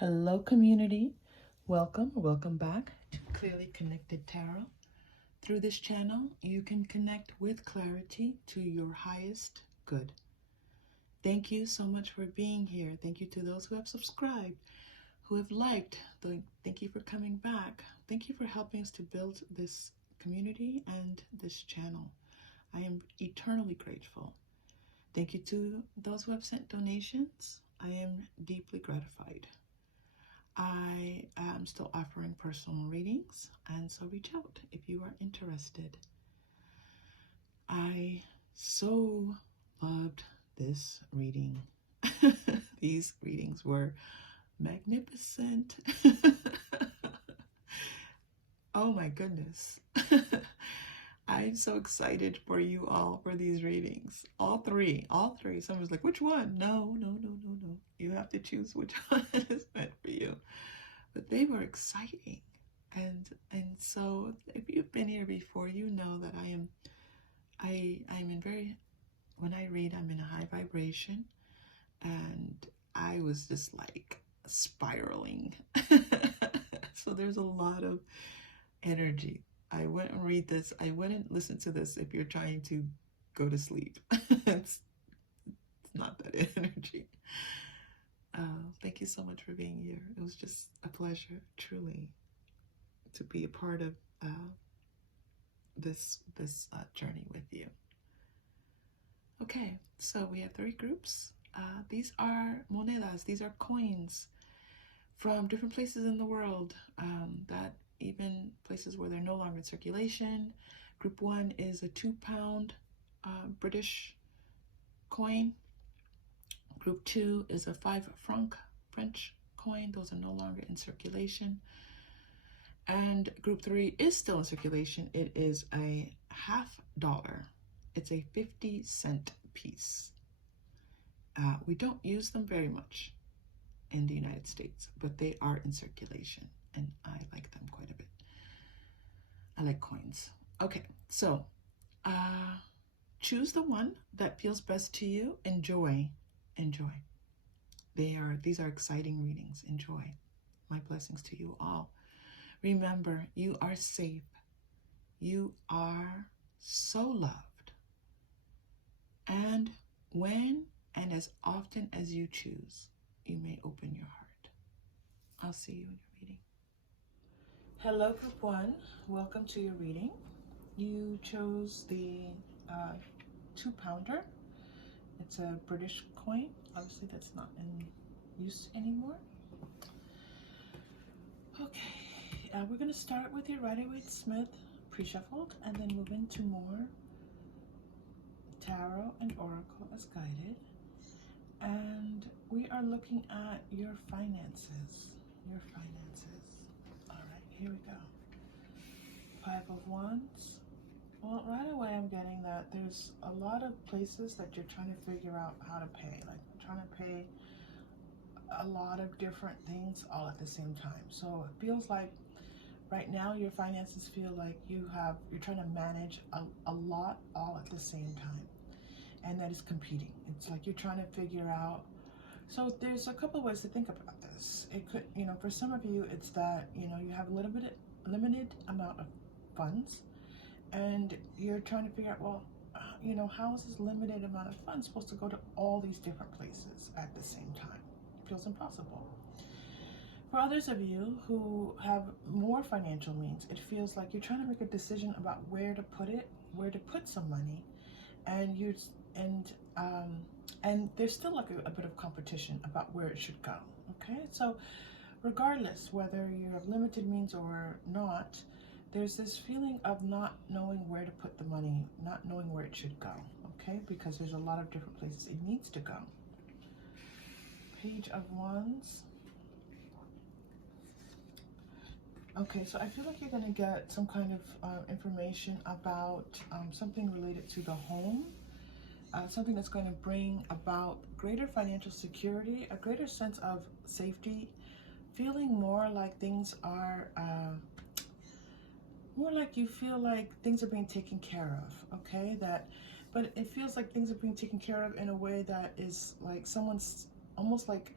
Hello, community. Welcome back to Clearly Connected Tarot. Through this channel, you can connect with clarity to your highest good. Thank you so much for being here. Thank you to those who have subscribed, who have liked. Thank you for coming back. Thank you for helping us to build this community and this channel. I am eternally grateful. Thank you to those who have sent donations. I am deeply gratified. I am still offering personal readings, and so reach out if you are interested. I so loved this reading. These readings were magnificent. Oh my goodness. I'm so excited for you all for these readings. All three. Someone's like, which one? No. You have to choose which one is meant for you. But they were exciting. And so if you've been here before, you know that I'm in very, when I read, I'm in a high vibration. And I was just like spiraling. So there's a lot of energy. I wouldn't read this. I wouldn't listen to this if you're trying to go to sleep. It's not that energy. Thank you so much for being here. It was just a pleasure, truly, to be a part of this journey with you. Okay, so we have 3 groups. These are monedas. These are coins from different places in the world, that even places where they're no longer in circulation. Group 1 is a 2-pound British coin. Group 2 is a 5-franc French coin. Those are no longer in circulation. And group 3 is still in circulation. It is a $50. It's a 50-cent piece. We don't use them very much in the United States, but they are in circulation, and I like them quite a bit. I like coins. Okay, so choose the one that feels best to you. Enjoy. These are exciting readings. Enjoy. My blessings to you all. Remember, you are safe. You are so loved. And when and as often as you choose, you may open your heart. I'll see you in your reading. Hello, Group 1. Welcome to your reading. You chose the 2-pounder. It's a British coin. Obviously, that's not in use anymore. Okay, we're going to start with your Rider-Waite-Smith pre-shuffled and then move into more tarot and oracle as guided. And we are looking at your finances. All right, here we go. 5 of Wands. Well, right away I'm getting that there's a lot of places that you're trying to figure out how to pay. Like trying to pay a lot of different things all at the same time. So it feels like right now your finances feel like you're trying to manage a lot all at the same time. And that is competing. It's like you're trying to figure out. So there's a couple of ways to think about this. It could, for some of you, it's that, you have a limited amount of funds, and you're trying to figure out, well, how is this limited amount of funds supposed to go to all these different places at the same time? It feels impossible. For others of you who have more financial means, it feels like you're trying to make a decision about where to put some money, and there's still like a bit of competition about where it should go. Okay, so regardless whether you have limited means or not, there's this feeling of not knowing where to put the money, not knowing where it should go. Okay, because there's a lot of different places it needs to go. Page of Wands. Okay, so I feel like you're going to get some kind of information about something related to the home. Something that's going to bring about greater financial security, a greater sense of safety, feeling more like things are, more like you feel like things are being taken care of, okay? But it feels like things are being taken care of in a way that is like someone's almost like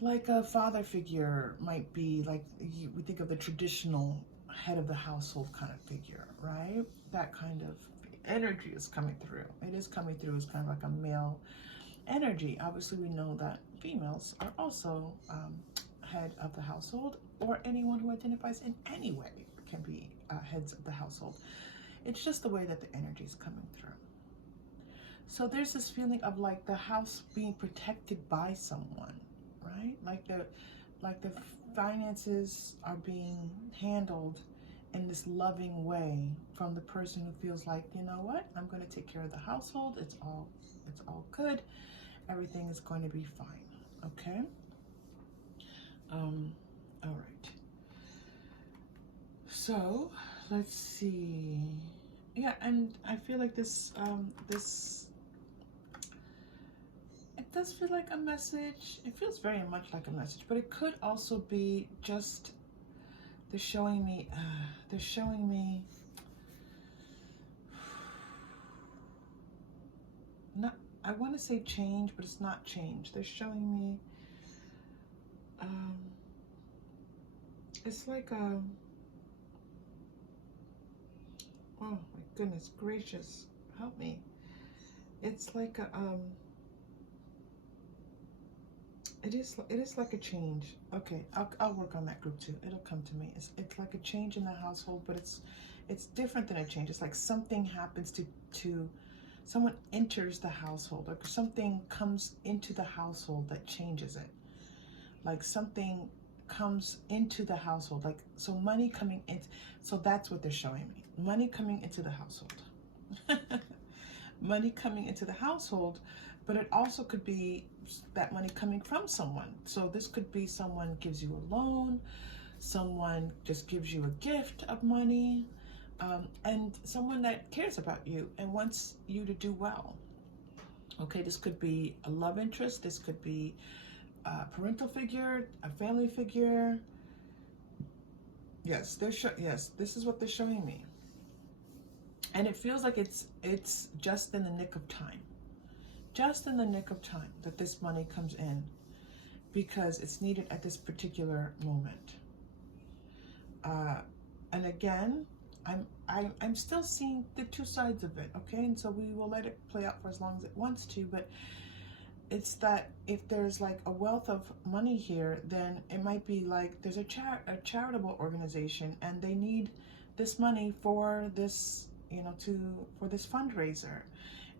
like a father figure might be like, we think of the traditional head of the household kind of figure, right? That kind of energy is coming through. It is coming through as kind of like a male energy. Obviously, we know that females are also head of the household, or anyone who identifies in any way can be heads of the household. It's just the way that the energy is coming through. So there's this feeling of like the house being protected by someone, right? Like the finances are being handled in this loving way from the person who feels like, you know what, I'm going to take care of the household. It's all good. Everything is going to be fine. Okay. All right. So let's see. Yeah, and I feel like this it does feel like a message. It feels very much like a message, but it could also be just they're showing me not, I want to say change, but it's not change. They're showing me it's like oh my goodness gracious, help me. It's like a it is like a change. Okay, I'll work on that group too. It'll come to me. It's like a change in the household, but it's different than a change. It's like something happens to someone enters the household, like something comes into the household that changes it. Like something comes into the household, like so money coming in. So that's what they're showing me. Money coming into the household. Money coming into the household, but it also could be that money coming from someone. So this could be someone gives you a loan, someone just gives you a gift of money, and someone that cares about you and wants you to do well. Okay, this could be a love interest, this could be a parental figure, a family figure. Yes, yes, this is what they're showing me. And it feels like it's just in the nick of time. Just in the nick of time that this money comes in, because it's needed at this particular moment. And again, I'm still seeing the two sides of it, okay? And so we will let it play out for as long as it wants to, but it's that if there's like a wealth of money here, then it might be like there's a charitable organization and they need this money for this, you know, for this fundraiser.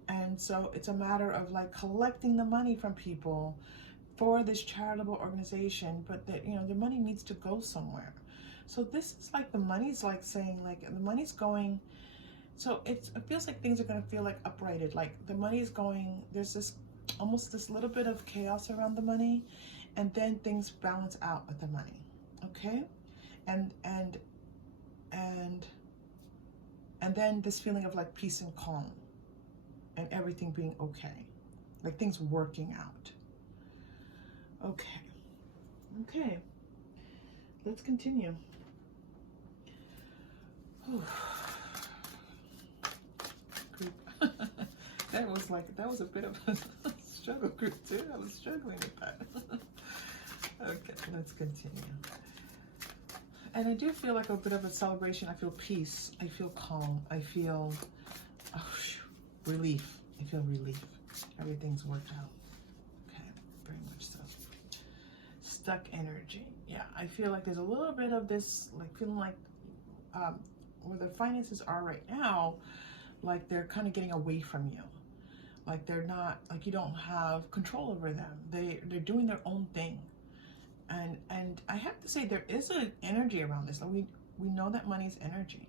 And so it's a matter of like collecting the money from people for this charitable organization, but that, you know, the money needs to go somewhere. So this is like the money's like saying like the money's going, so it feels like things are going to feel like uprighted, like the money is going, there's this almost this little bit of chaos around the money, and then things balance out with the money. Okay. And then this feeling of like peace and calm and everything being okay, like things working out. Okay. Okay, let's continue. Group. that was a bit of a struggle group too. I was struggling with that. Okay, let's continue. And I do feel like a bit of a celebration. I feel peace. I feel calm. I feel relief. I feel relief. Everything's worked out. Okay, very much so. Stuck energy. Yeah, I feel like there's a little bit of this, like feeling like where the finances are right now, like they're kind of getting away from you. Like they're not, like you don't have control over them. They're doing their own thing. And I have to say there is an energy around this. Like we know that money's energy,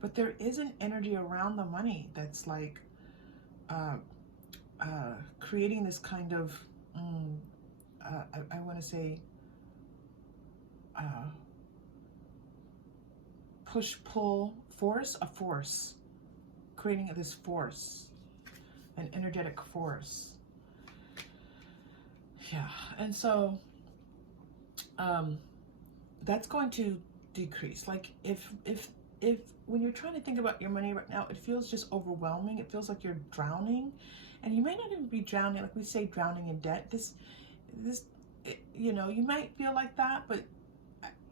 but there is an energy around the money that's like creating this kind of I want to say push-pull force, a force, creating this force, an energetic force. Yeah, and so that's going to decrease. Like if when you're trying to think about your money right now, it feels just overwhelming. It feels like you're drowning, and you may not even be drowning. Like we say, drowning in debt. This you know, you might feel like that, but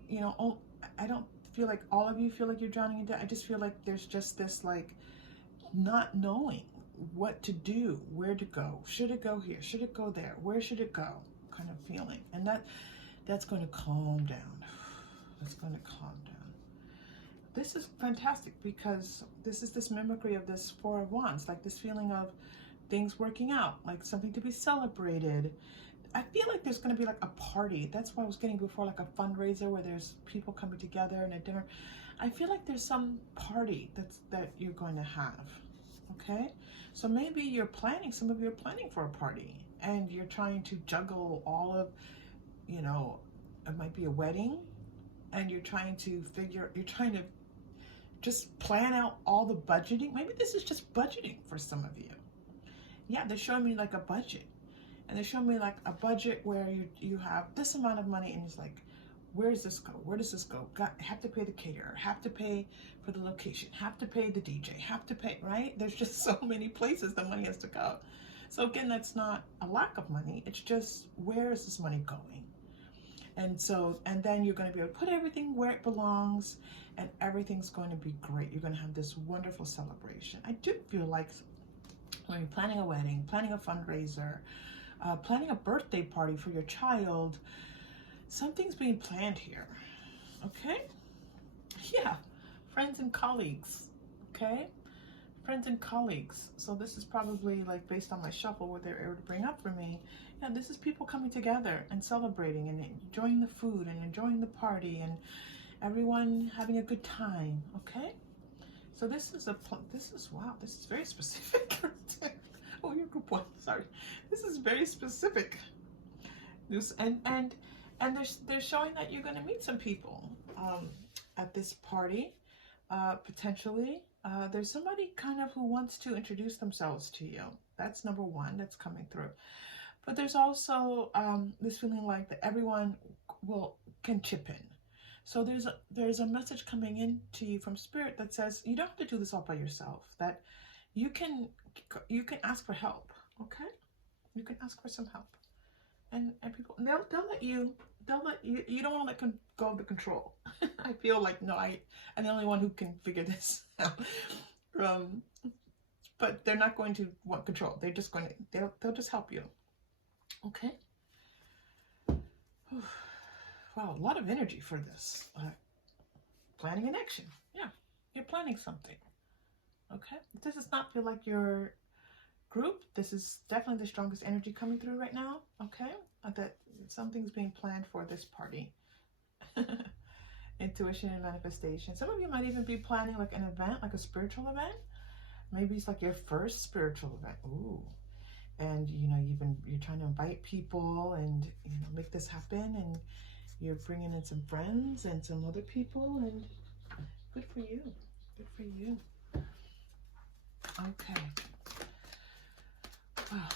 you know, I don't feel like all of you feel like you're drowning in debt. I just feel like there's just this like not knowing what to do, where to go. Should it go here? Should it go there? Where should it go? Kind of feeling. And that's going to calm down. That's going to calm down. This is fantastic because this is this mimicry of this Four of Wands, like this feeling of things working out, like something to be celebrated. I feel like there's going to be like a party. That's what I was getting before, like a fundraiser where there's people coming together and a dinner. I feel like there's some party that you're going to have. Okay, so maybe you're planning, some of you are planning for a party and you're trying to juggle all of, you know, it might be a wedding and you're trying to just plan out all the budgeting. Maybe this is just budgeting for some of you. Yeah, they're showing me like a budget. And they show me like a budget where you have this amount of money and it's like, where does this go? Where does this go? Have to pay the caterer, have to pay for the location, have to pay the DJ, have to pay, right? There's just so many places the money has to go. So again, that's not a lack of money. It's just, where is this money going? And so, and then you're going to be able to put everything where it belongs and everything's going to be great. You're going to have this wonderful celebration. I do feel like when you're planning a wedding, planning a fundraiser, planning a birthday party for your child, something's being planned here. Okay? Yeah. Friends and colleagues. Okay? Friends and colleagues. So this is probably like based on my shuffle what they're able to bring up for me. Yeah, this is people coming together and celebrating and enjoying the food and enjoying the party and everyone having a good time. Okay? So this is wow, this is very specific. Oh, you're group one. Sorry, this is very specific. This and they're showing that you're going to meet some people at this party, potentially. There's somebody kind of who wants to introduce themselves to you. That's number one. That's coming through. But there's also this feeling like that everyone can chip in. So there's a message coming in to you from Spirit that says you don't have to do this all by yourself. That you can ask for help. Okay, you can ask for some help, and people they'll let you you don't want to let go of the control. I feel like no, I'm the only one who can figure this out. But they're not going to want control. They're just going to they'll just help you. Okay. Wow, a lot of energy for this. Planning an action. Yeah, you're planning something. Okay. This does not feel like your group. This is definitely the strongest energy coming through right now. Okay. That something's being planned for this party. Intuition and manifestation. Some of you might even be planning like an event, like a spiritual event. Maybe it's like your first spiritual event. Ooh. And you know, you're trying to invite people and you know make this happen, and you're bringing in some friends and some other people, and good for you. Good for you. Okay. Wow.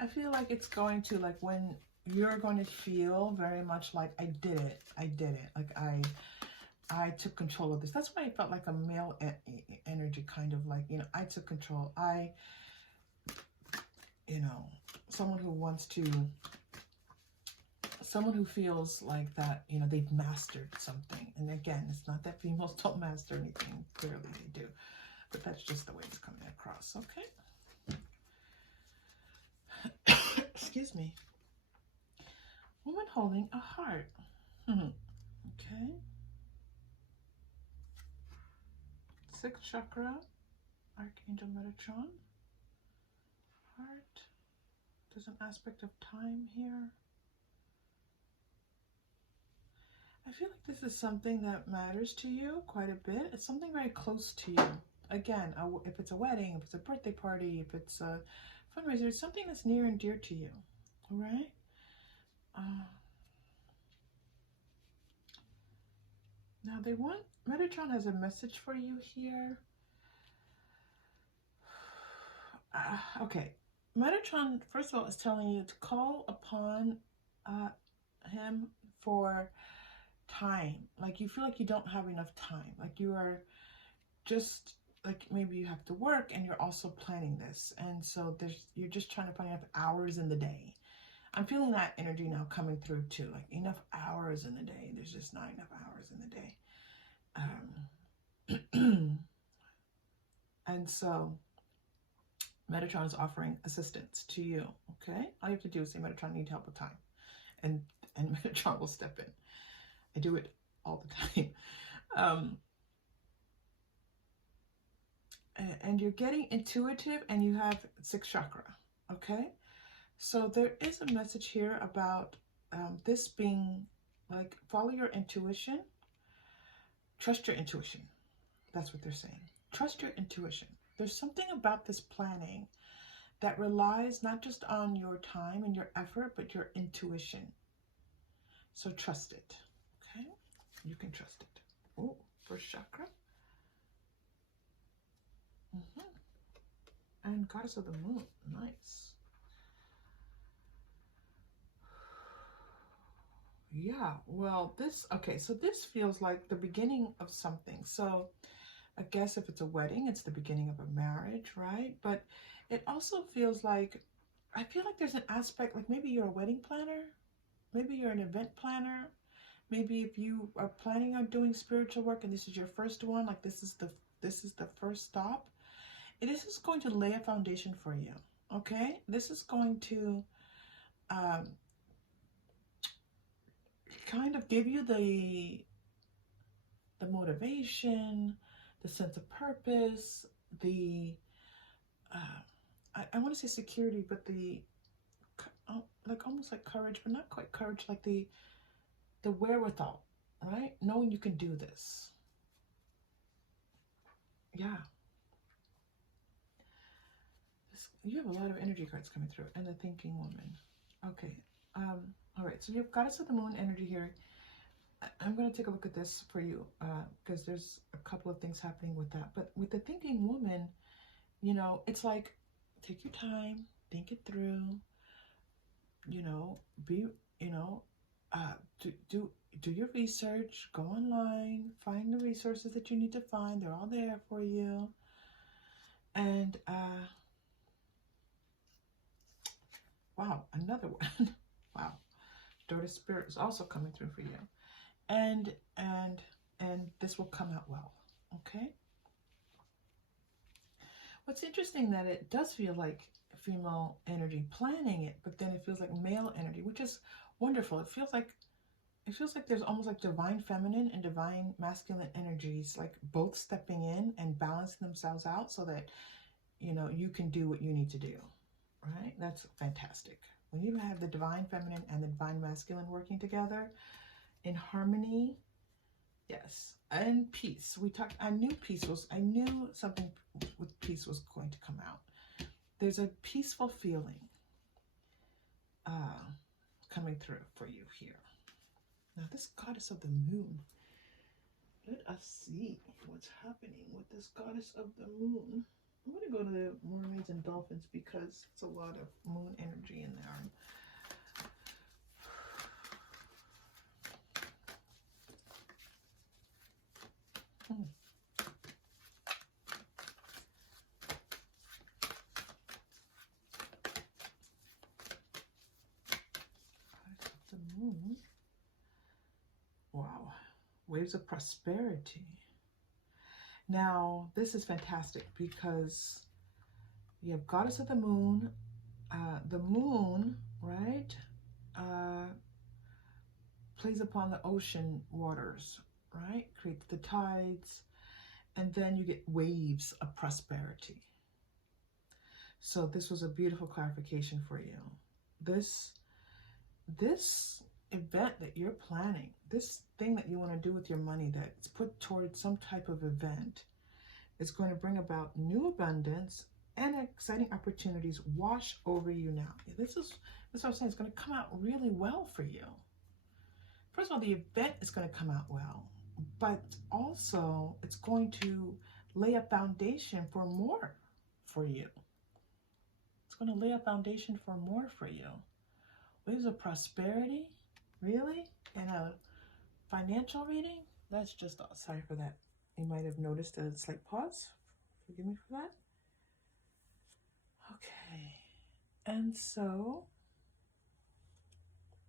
I feel like it's going to, like, when you're going to feel very much like I did it. Like I took control of this. That's why I felt like a male energy, kind of like, you know, I took control. You know, someone who feels like that, you know, they've mastered something. And again, it's not that females don't master anything. Clearly they do. But that's just the way it's coming across. Okay. Excuse me. Woman holding a heart. Okay. Sixth chakra. Archangel Metatron. Heart. There's an aspect of time here. I feel like this is something that matters to you quite a bit. It's something very close to you. Again, if it's a wedding, if it's a birthday party, if it's a fundraiser, it's something that's near and dear to you. All right? Now Metatron has a message for you here. Okay. Metatron, first of all, is telling you to call upon him for time. Like you feel like you don't have enough time. Like you are just like, maybe you have to work and you're also planning this. And so you're just trying to find enough hours in the day. I'm feeling that energy now coming through too. Like enough hours in the day. There's just not enough hours in the day. And so Metatron is offering assistance to you. Okay. All you have to do is say, Metatron, I need help with time. And Metatron will step in. I do it all the time. And you're getting intuitive, and you have 6th chakra. Okay. So there is a message here about this being like, follow your intuition, trust your intuition. That's what they're saying. Trust your intuition. There's something about this planning that relies not just on your time and your effort, but your intuition. So trust it. Okay? You can trust it. Oh, 1st chakra. And Goddess of the Moon. Nice. Yeah, well, so this feels like the beginning of something. So I guess if it's a wedding, it's the beginning of a marriage, right? But it also feels like, I feel like there's an aspect, like maybe you're a wedding planner, maybe you're an event planner, maybe if you are planning on doing spiritual work and this is your first one, like this is the first stop. This is going to lay a foundation for you, okay? This is going to kind of give you the motivation, the sense of purpose, the I want to say security, but the like almost like courage, but not quite courage, like the wherewithal, right? Knowing you can do this. Yeah. You have a lot of energy cards coming through, and the Thinking Woman. Okay. All right. So you have Goddess of the Moon energy here. I'm going to take a look at this for you because there's a couple of things happening with that. But with the Thinking Woman, you know, it's like, take your time, think it through, you know, do your research, go online, find the resources that you need to find. They're all there for you. And, wow, another one. Wow. Daughter Spirit is also coming through for you. And this will come out well. Okay. What's interesting that it does feel like female energy planning it, but then it feels like male energy, which is wonderful. It feels like there's almost like divine feminine and divine masculine energies, like both stepping in and balancing themselves out so that, you know, you can do what you need to do. Right? That's fantastic. When you have the divine feminine and the divine masculine working together in harmony, yes, and peace. I knew something with peace was going to come out. There's a peaceful feeling coming through for you here. Now, this Goddess of the Moon, let us see what's happening with this Goddess of the Moon. I'm going to go to the Mermaids and Dolphins because it's a lot of moon energy in there. The Moon. Wow. Waves of prosperity. Now, this is fantastic because you have Goddess of the Moon. The moon, right, plays upon the ocean waters, right? Creates the tides, and then you get waves of prosperity. So this was a beautiful clarification for you. This event that you're planning, this thing that you want to do with your money that's put towards some type of event, is going to bring about new abundance and exciting opportunities wash over you now. This is what I'm saying. It's going to come out really well for you. First of all, the event is going to come out well, but also it's going to lay a foundation for more for you. It's going to lay a foundation for more for you. Waves of prosperity, really? And financial reading. That's just, sorry for that. You might have noticed a slight pause. Forgive me for that. Okay. And so,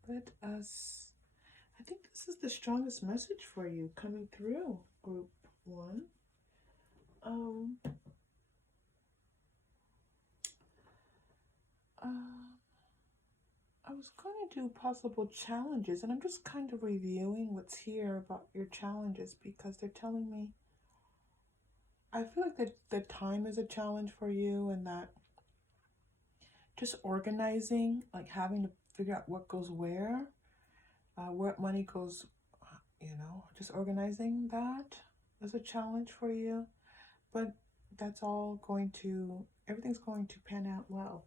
let us, I think this is the strongest message for you coming through, group 1. I was going to do possible challenges, and I'm just kind of reviewing what's here about your challenges because they're telling me, I feel like the time is a challenge for you, and that just organizing, like having to figure out what goes where money goes, just organizing that is a challenge for you. But that's all everything's going to pan out well.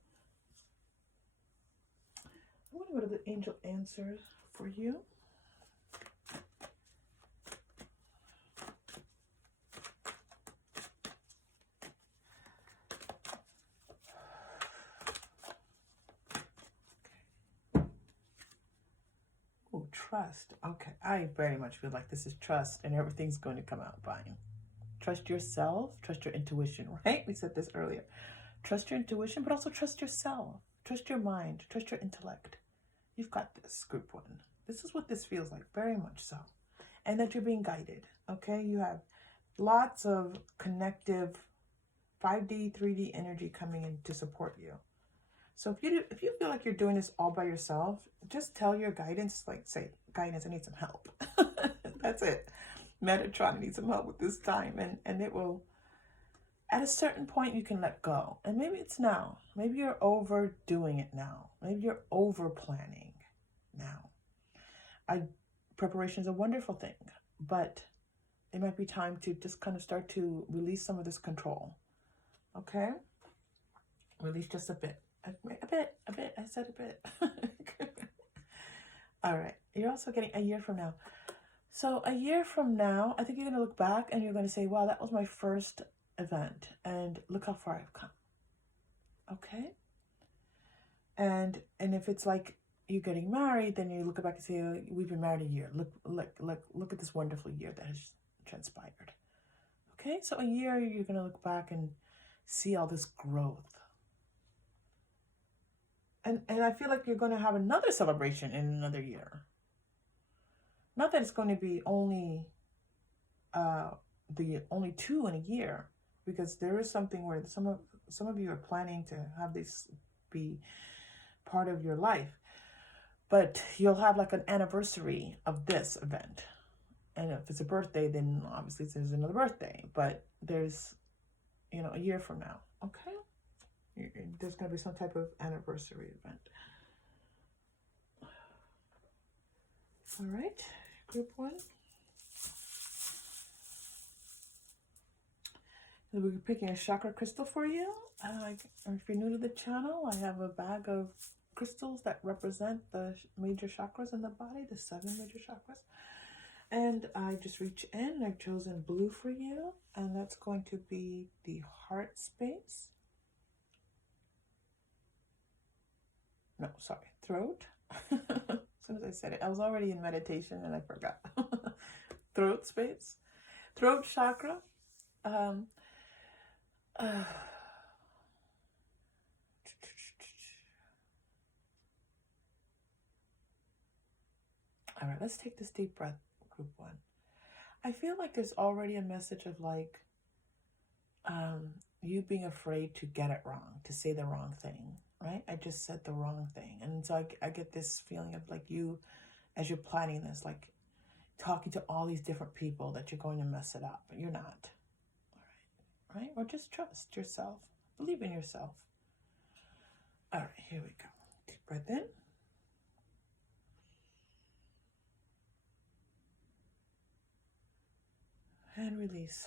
I want to go to the angel answers for you. Oh, trust. Okay, I very much feel like this is trust and everything's going to come out fine. Trust yourself, trust your intuition, right? We said this earlier. Trust your intuition, but also trust yourself. Trust your mind, trust your intellect. You've got this, group 1. This is what this feels like, very much so. And that you're being guided, okay? You have lots of connective 5D, 3D energy coming in to support you. So if you feel like you're doing this all by yourself, just tell your guidance, like say, guidance, I need some help. That's it. Metatron, I need some help with this time. And it will, at a certain point, you can let go. And maybe it's now. Maybe you're overdoing it now. Maybe you're over planning now. Preparation is a wonderful thing, but it might be time to just kind of start to release some of this control. Okay? Release just a bit. A bit. I said a bit. All right. You're also getting a year from now. So a year from now, I think you're going to look back and you're going to say, wow, that was my first event. And look how far I've come. Okay? And if it's like you're getting married, then you look back and say, oh, we've been married a year. Look at this wonderful year that has transpired. Okay? So a year, you're going to look back and see all this growth. And I feel like you're going to have another celebration in another year. Not that it's going to be only only 2 in a year, because there is something where some of you are planning to have this be part of your life, but you'll have like an anniversary of this event. And if it's a birthday, then obviously there's another birthday, but there's, a year from now. Okay. There's going to be some type of anniversary event. All right, group 1. We're picking a chakra crystal for you. If you're new to the channel, I have a bag of crystals that represent the major chakras in the body, the 7 major chakras. And I just reach in, I've chosen blue for you, and that's going to be the heart space. No, sorry, throat. As soon as I said it, I was already in meditation and I forgot. Throat space, throat chakra. All right, let's take this deep breath, group 1. I feel like there's already a message of like you being afraid to get it wrong, to say the wrong thing. Right? I just said the wrong thing. And so I get this feeling of like you, as you're planning this, like talking to all these different people that you're going to mess it up, but you're not. All right? Or just trust yourself. Believe in yourself. All right, here we go. Deep breath in. And release.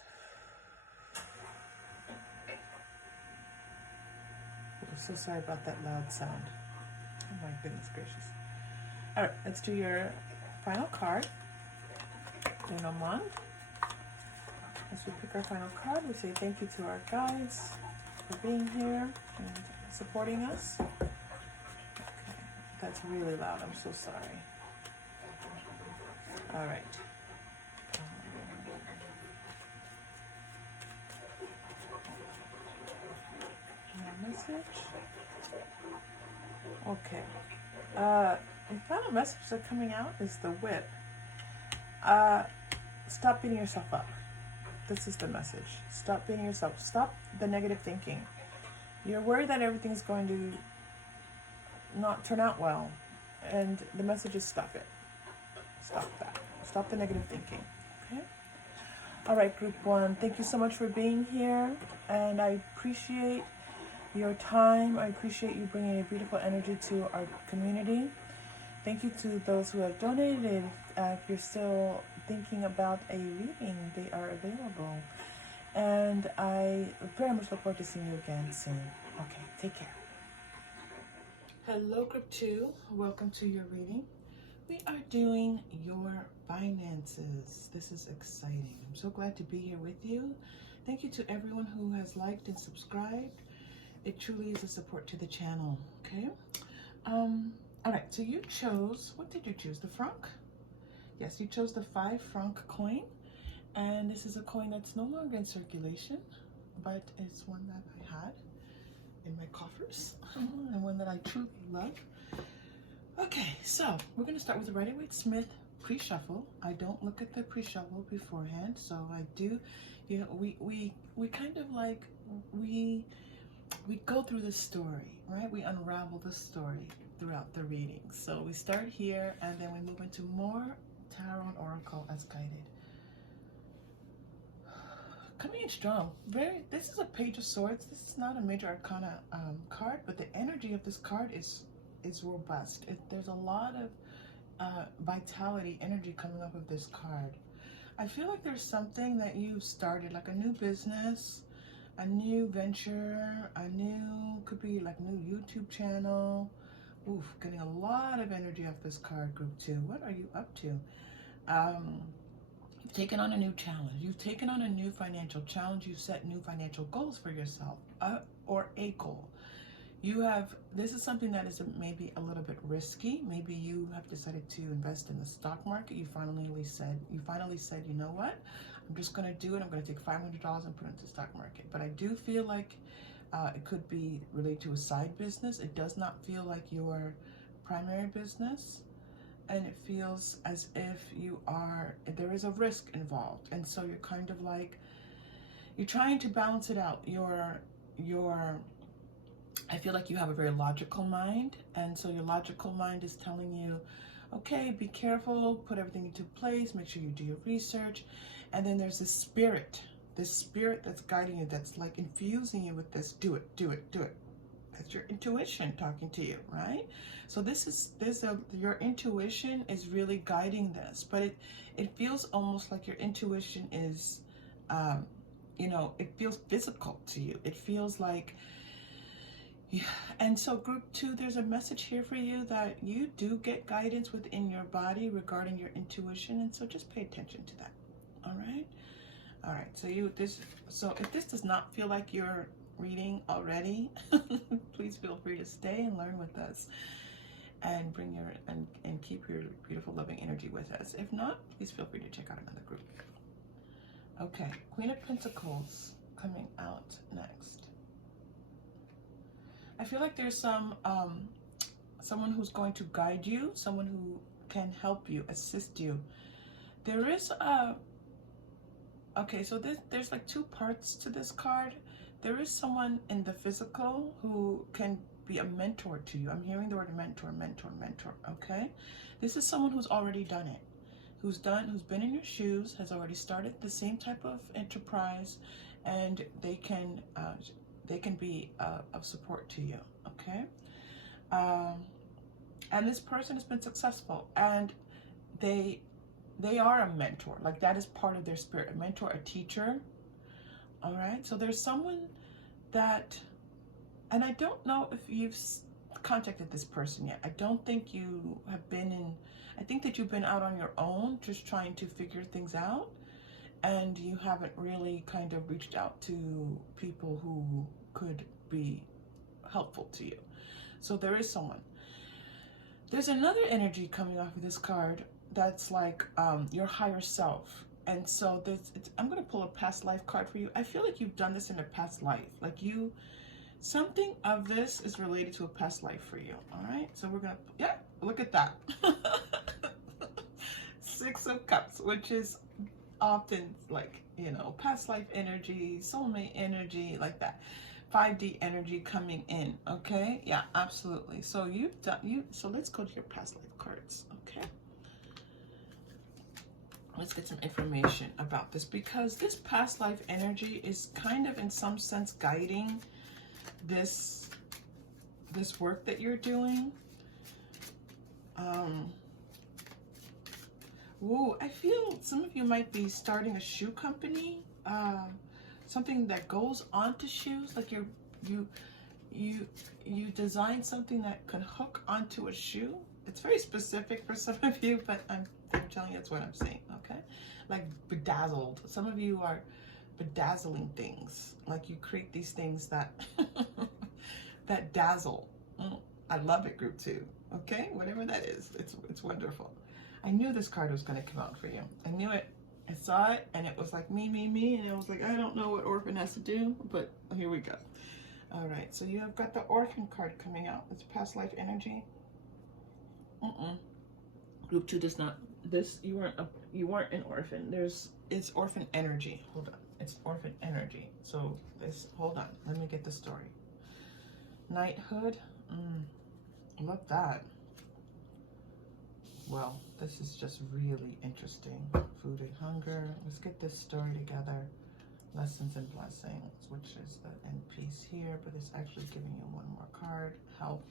I'm so sorry about that loud sound. Oh my goodness gracious. All right, let's do your final card. Lenormand. As we pick our final card, we say thank you to our guides for being here and supporting us. Okay, that's really loud. I'm so sorry. All right. Message. Okay. The final message that's coming out is the whip. Stop beating yourself up. This is the message. Stop beating yourself. Stop the negative thinking. You're worried that everything's going to not turn out well. And the message is stop it. Stop that. Stop the negative thinking. Okay? All right, group 1. Thank you so much for being here. And I appreciate your time. I appreciate you bringing a beautiful energy to our community. Thank you to those who have donated. If you're still thinking about a reading, they are available. And I very much look forward to seeing you again soon. Okay, take care. Hello, group 2. Welcome to your reading. We are doing your finances. This is exciting. I'm so glad to be here with you. Thank you to everyone who has liked and subscribed. It truly is a support to the channel, okay? All right, so you chose, what did you choose, the franc? Yes, you chose the 5 franc coin, and this is a coin that's no longer in circulation, but it's one that I had in my coffers, and one that I truly love. Okay, so we're gonna start with the Rider-Waite-Smith pre-shuffle. I don't look at the pre-shuffle beforehand, so I do, you know, we kind of like, we go through the story, right? We unravel the story throughout the reading. So we start here, and then we move into more tarot and oracle as guided. Coming in strong. This is a Page of Swords. This is not a major arcana card, but the energy of this card is robust. There's a lot of vitality, energy coming up of this card. I feel like there's something that you started, like a new business, a new venture, could be like new YouTube channel. Oof, getting a lot of energy off this card, group 2. What are you up to? You've taken on a new challenge. You've taken on a new financial challenge. You've set new financial goals for yourself, or a goal. This is something that is maybe a little bit risky. Maybe you have decided to invest in the stock market. You finally said, you know what? I'm just going to do it. I'm going to take $500 and put it into the stock market. But I do feel like it could be related to a side business. It does not feel like your primary business. And it feels as if there is a risk involved. And so you're kind of like, you're trying to balance it out. I feel like you have a very logical mind. And so your logical mind is telling you, okay, be careful, put everything into place, make sure you do your research. And then there's this spirit that's guiding you, that's like infusing you with this, do it, do it, do it. That's your intuition talking to you, right? So your intuition is really guiding this, but it feels almost like your intuition is, it feels physical to you. It feels like, yeah. And so group 2, there's a message here for you that you do get guidance within your body regarding your intuition, and so just pay attention to that. All right. So if this does not feel like your reading already, please feel free to stay and learn with us, and and keep your beautiful, loving energy with us. If not, please feel free to check out another group. Okay, Queen of Pentacles coming out next. I feel like there's someone who's going to guide you, someone who can help you, assist you. There is okay, so there's like 2 parts to this card. There is someone in the physical who can be a mentor to you. I'm hearing the word mentor, okay? This is someone who's already done it, who's been in your shoes, has already started the same type of enterprise, and they can be of support to you, okay? And this person has been successful, and they are a mentor. Like, that is part of their spirit, a mentor, a teacher. All right, so there's someone that, and I don't know if you've contacted this person yet. I don't think you have been I think that you've been out on your own, just trying to figure things out, and you haven't really kind of reached out to people who could be helpful to you. So there is someone. There's another energy coming off of this card that's like your higher self. And so I'm going to pull a past life card for you. I feel like you've done this in a past life. Like something of this is related to a past life for you. All right. So we're going to, yeah, look at that. Six of Cups, which is often like, you know, past life energy, soulmate energy, like that. 5D energy coming in. Okay. Yeah, absolutely. So so let's go to your past life cards. Okay. Let's get some information about this, because this past life energy is kind of in some sense guiding this work that you're doing. Ooh, I feel some of you might be starting a shoe company, something that goes onto shoes, like you design something that can hook onto a shoe. It's very specific for some of you, but I'm telling you, that's what I'm saying, okay? Like bedazzled. Some of you are bedazzling things. Like you create these things that that dazzle. I love it, group 2, okay? Whatever that is, it's wonderful. I knew this card was going to come out for you. I knew it. I saw it, and it was like me, and I was like, I don't know what orphan has to do, but here we go. All right, so you have got the orphan card coming out. It's past life energy. Group 2 does not. This you weren't an orphan. It's orphan energy. Hold on, it's orphan energy. So this. Hold on. Let me get the story. Knighthood. Love that. Well, this is just really interesting. Food and hunger. Let's get this story together. Lessons and blessings, which is the end piece here, but it's actually giving you one more card. Health.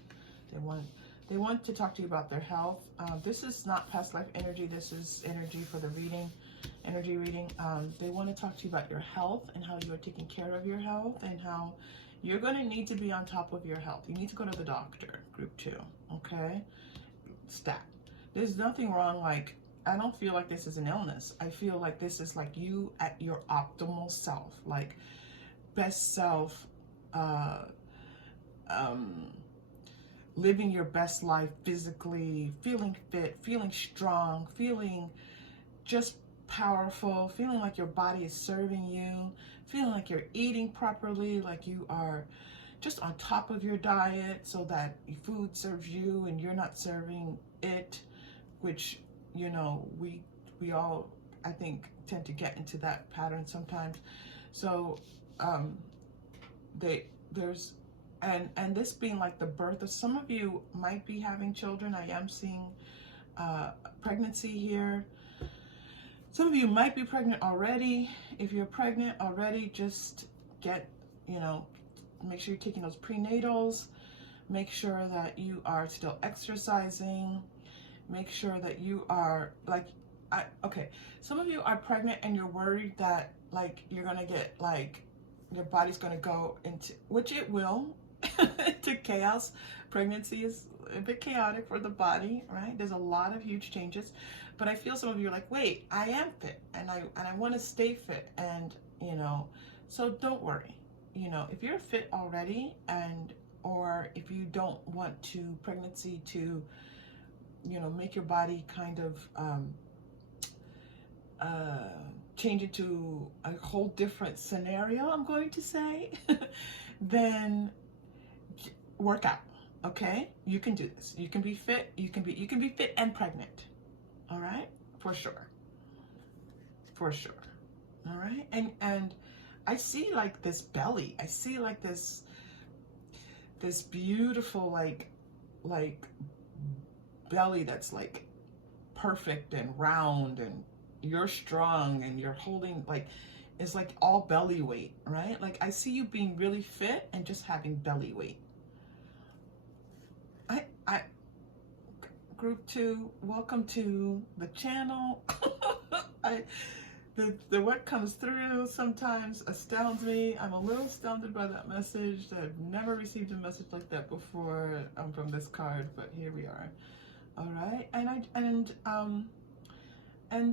They want to talk to you about their health. This is not past life energy. This is energy for the reading, energy reading. They want to talk to you about your health and how you are taking care of your health, and how you're going to need to be on top of your health. You need to go to the doctor, group 2, okay? Stat. There's nothing wrong, like, I don't feel like this is an illness. I feel like this is like you at your optimal self, like best self, living your best life physically, feeling fit, feeling strong, feeling just powerful, feeling like your body is serving you, feeling like you're eating properly, like you are just on top of your diet so that food serves you and you're not serving it, which, you know, we all, I think, tend to get into that pattern sometimes. So there's and this being like the birth of, some of you might be having children. I am seeing pregnancy here. Some of you might be pregnant already. If you're pregnant already, just get, you know, make sure you're taking those prenatals. Make sure that you are still exercising. Make sure that you are like, okay, some of you are pregnant and you're worried that like you're gonna get like, your body's gonna go into, which it will, into chaos. Pregnancy is a bit chaotic for the body, right? There's a lot of huge changes, but I feel some of you are like, wait, I am fit and I want to stay fit, and you know, so don't worry. You know, if you're fit already, and or if you don't want pregnancy to, you know, make your body kind of change into a whole different scenario, I'm going to say, then work out. Okay, you can do this. You can be fit. You can be fit and pregnant. All right, for sure. For sure. All right, and I see like this belly. I see like this beautiful like belly that's like perfect and round, and you're strong and you're holding like, it's like all belly weight, right? Like I see you being really fit and just having belly weight. Group 2, welcome to the channel. The what comes through sometimes astounds me. I'm a little astounded by that message. I've never received a message like that before from this card, but here we are. All right, and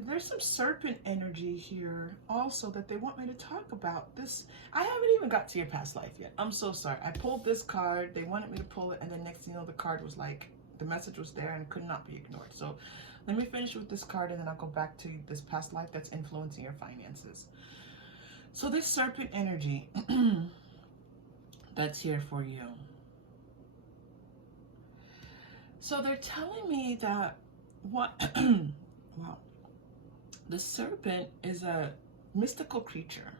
there's some serpent energy here also that they want me to talk about. This, I haven't even got to your past life yet. I'm so sorry. I pulled this card. They wanted me to pull it, and then next thing you know, the card was like, the message was there and could not be ignored. So Let me finish with this card and then I'll go back to this past life that's influencing your finances. So this serpent energy that's here for you. So they're telling me that what wow, the serpent is a mystical creature.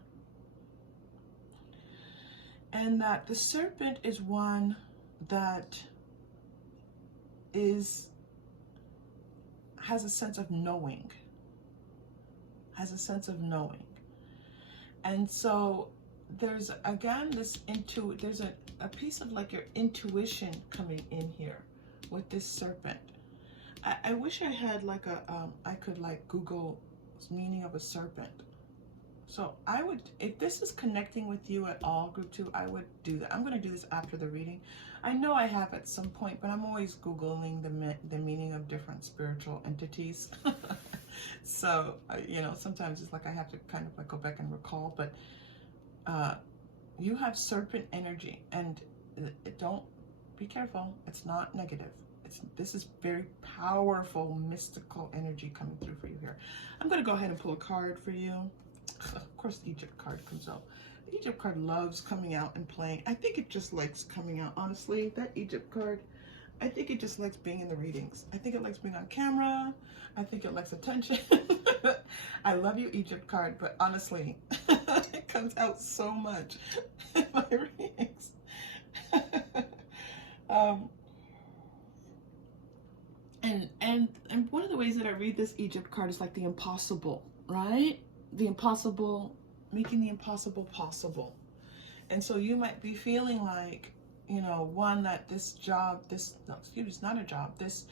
And that the serpent is one that has a sense of knowing. Has a sense of knowing. And so there's again there's a piece of like your intuition coming in here with this serpent. I wish I had like I could like Google meaning of a serpent. So I would, if this is connecting with you at all, group 2, I would do that. I'm going to do this after the reading. I know I have at some point, but I'm always Googling the meaning of different spiritual entities. So, you know, sometimes it's like I have to kind of like go back and recall, but you have serpent energy, and don't, be careful. It's not negative. This is very powerful, mystical energy coming through for you here. I'm going to go ahead and pull a card for you. Of course, the Egypt card comes out. The Egypt card loves coming out and playing. I think it just likes coming out, honestly. That Egypt card, I think it just likes being in the readings. I think it likes being on camera. I think it likes attention. I love you, Egypt card, but honestly, it comes out so much in my readings. And one of the ways that I read this Egypt card is like the impossible, right? The impossible, making the impossible possible. And so you might be feeling like, you know, one, that this job, no, excuse me, it's not a job, this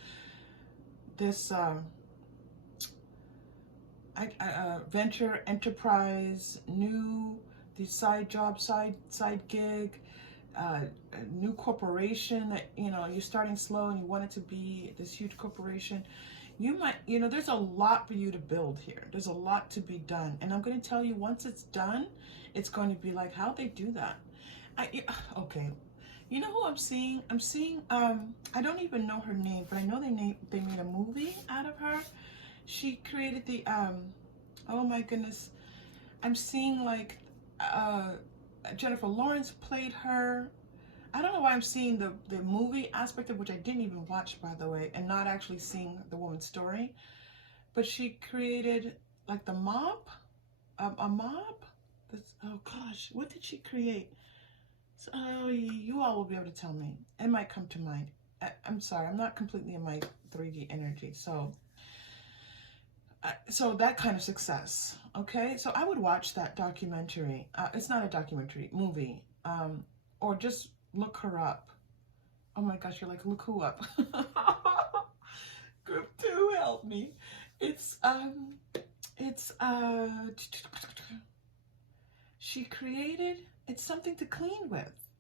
venture, enterprise, the side job, side gig, a new corporation that, you know, you're starting slow and you want it to be this huge corporation. You might, you know, there's a lot for you to build here. There's a lot to be done. And I'm going to tell you, once it's done, it's going to be like, how'd they do that? Okay. You know who I'm seeing? I'm seeing, I don't even know her name, but I know they made a movie out of her. She created the, oh my goodness. I'm seeing like, Jennifer Lawrence played her. I don't know why I'm seeing the movie aspect of which I didn't even watch, by the way, and not actually seeing the woman's story. But she created like the mop, a mop. Oh gosh, what did she create? So, oh, you all will be able to tell me. It might come to mind. I'm sorry, I'm not completely in my 3D energy. So that kind of success. Okay, so I would watch that documentary. It's not a documentary, movie, or just look her up. Oh my gosh, you're like, look who up? Group 2, help me. She created, it's something to clean with.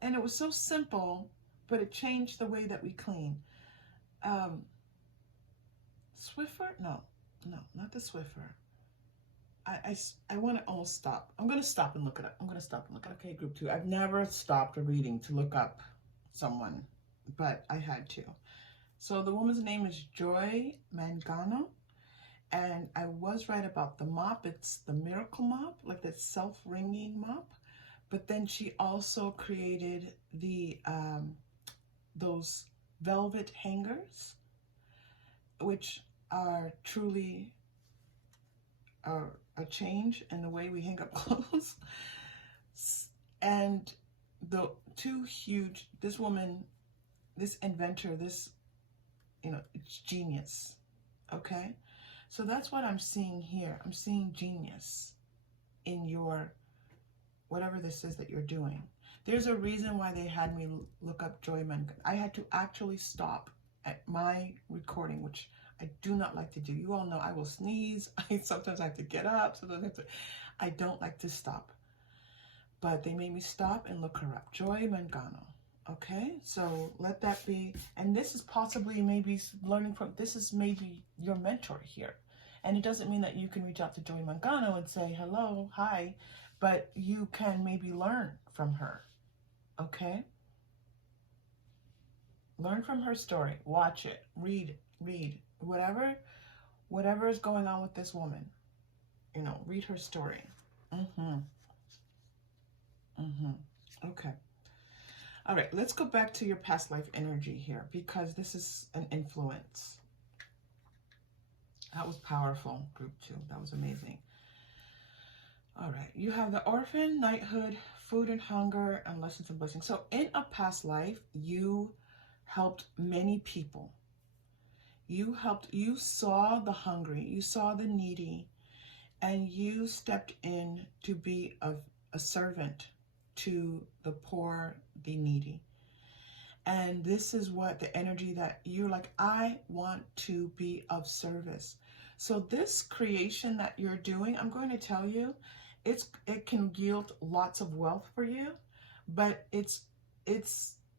And it was so simple, but it changed the way that we clean. Swiffer? No, not the Swiffer. I want to almost stop. I'm going to stop and look it up. Okay, group 2. I've never stopped a reading to look up someone, but I had to. So the woman's name is Joy Mangano, and I was right about the mop. It's the miracle mop, like that self-wringing mop. But then she also created the those velvet hangers, which are truly a change in the way we hang up clothes. And the two huge, this woman, this inventor, this, you know, it's genius. Okay, so that's what I'm seeing here. I'm seeing genius in your whatever this is that you're doing. There's a reason why they had me look up Joy Mangano. I had to actually stop at my recording, which I do not like to do. You all know I will sneeze. Sometimes I have to get up. I don't like to stop. But they made me stop and look her up. Joy Mangano. Okay, so let that be. And this is possibly maybe learning from, this is maybe your mentor here. And it doesn't mean that you can reach out to Joy Mangano and say, hello, hi, but you can maybe learn from her. Okay? Learn from her story. Watch it. Read whatever is going on with this woman, you know, read her story. Okay. All right, let's go back to your past life energy here, because this is an influence. That was powerful, group 2. That was amazing. All right, you have the orphan, knighthood, food and hunger, and lessons and blessings. So in a past life, you helped many people. You saw the hungry, you saw the needy, and you stepped in to be a servant to the poor, the needy. And this is what the energy that you're like, I want to be of service. So this creation that you're doing, I'm going to tell you, it can yield lots of wealth for you, but it's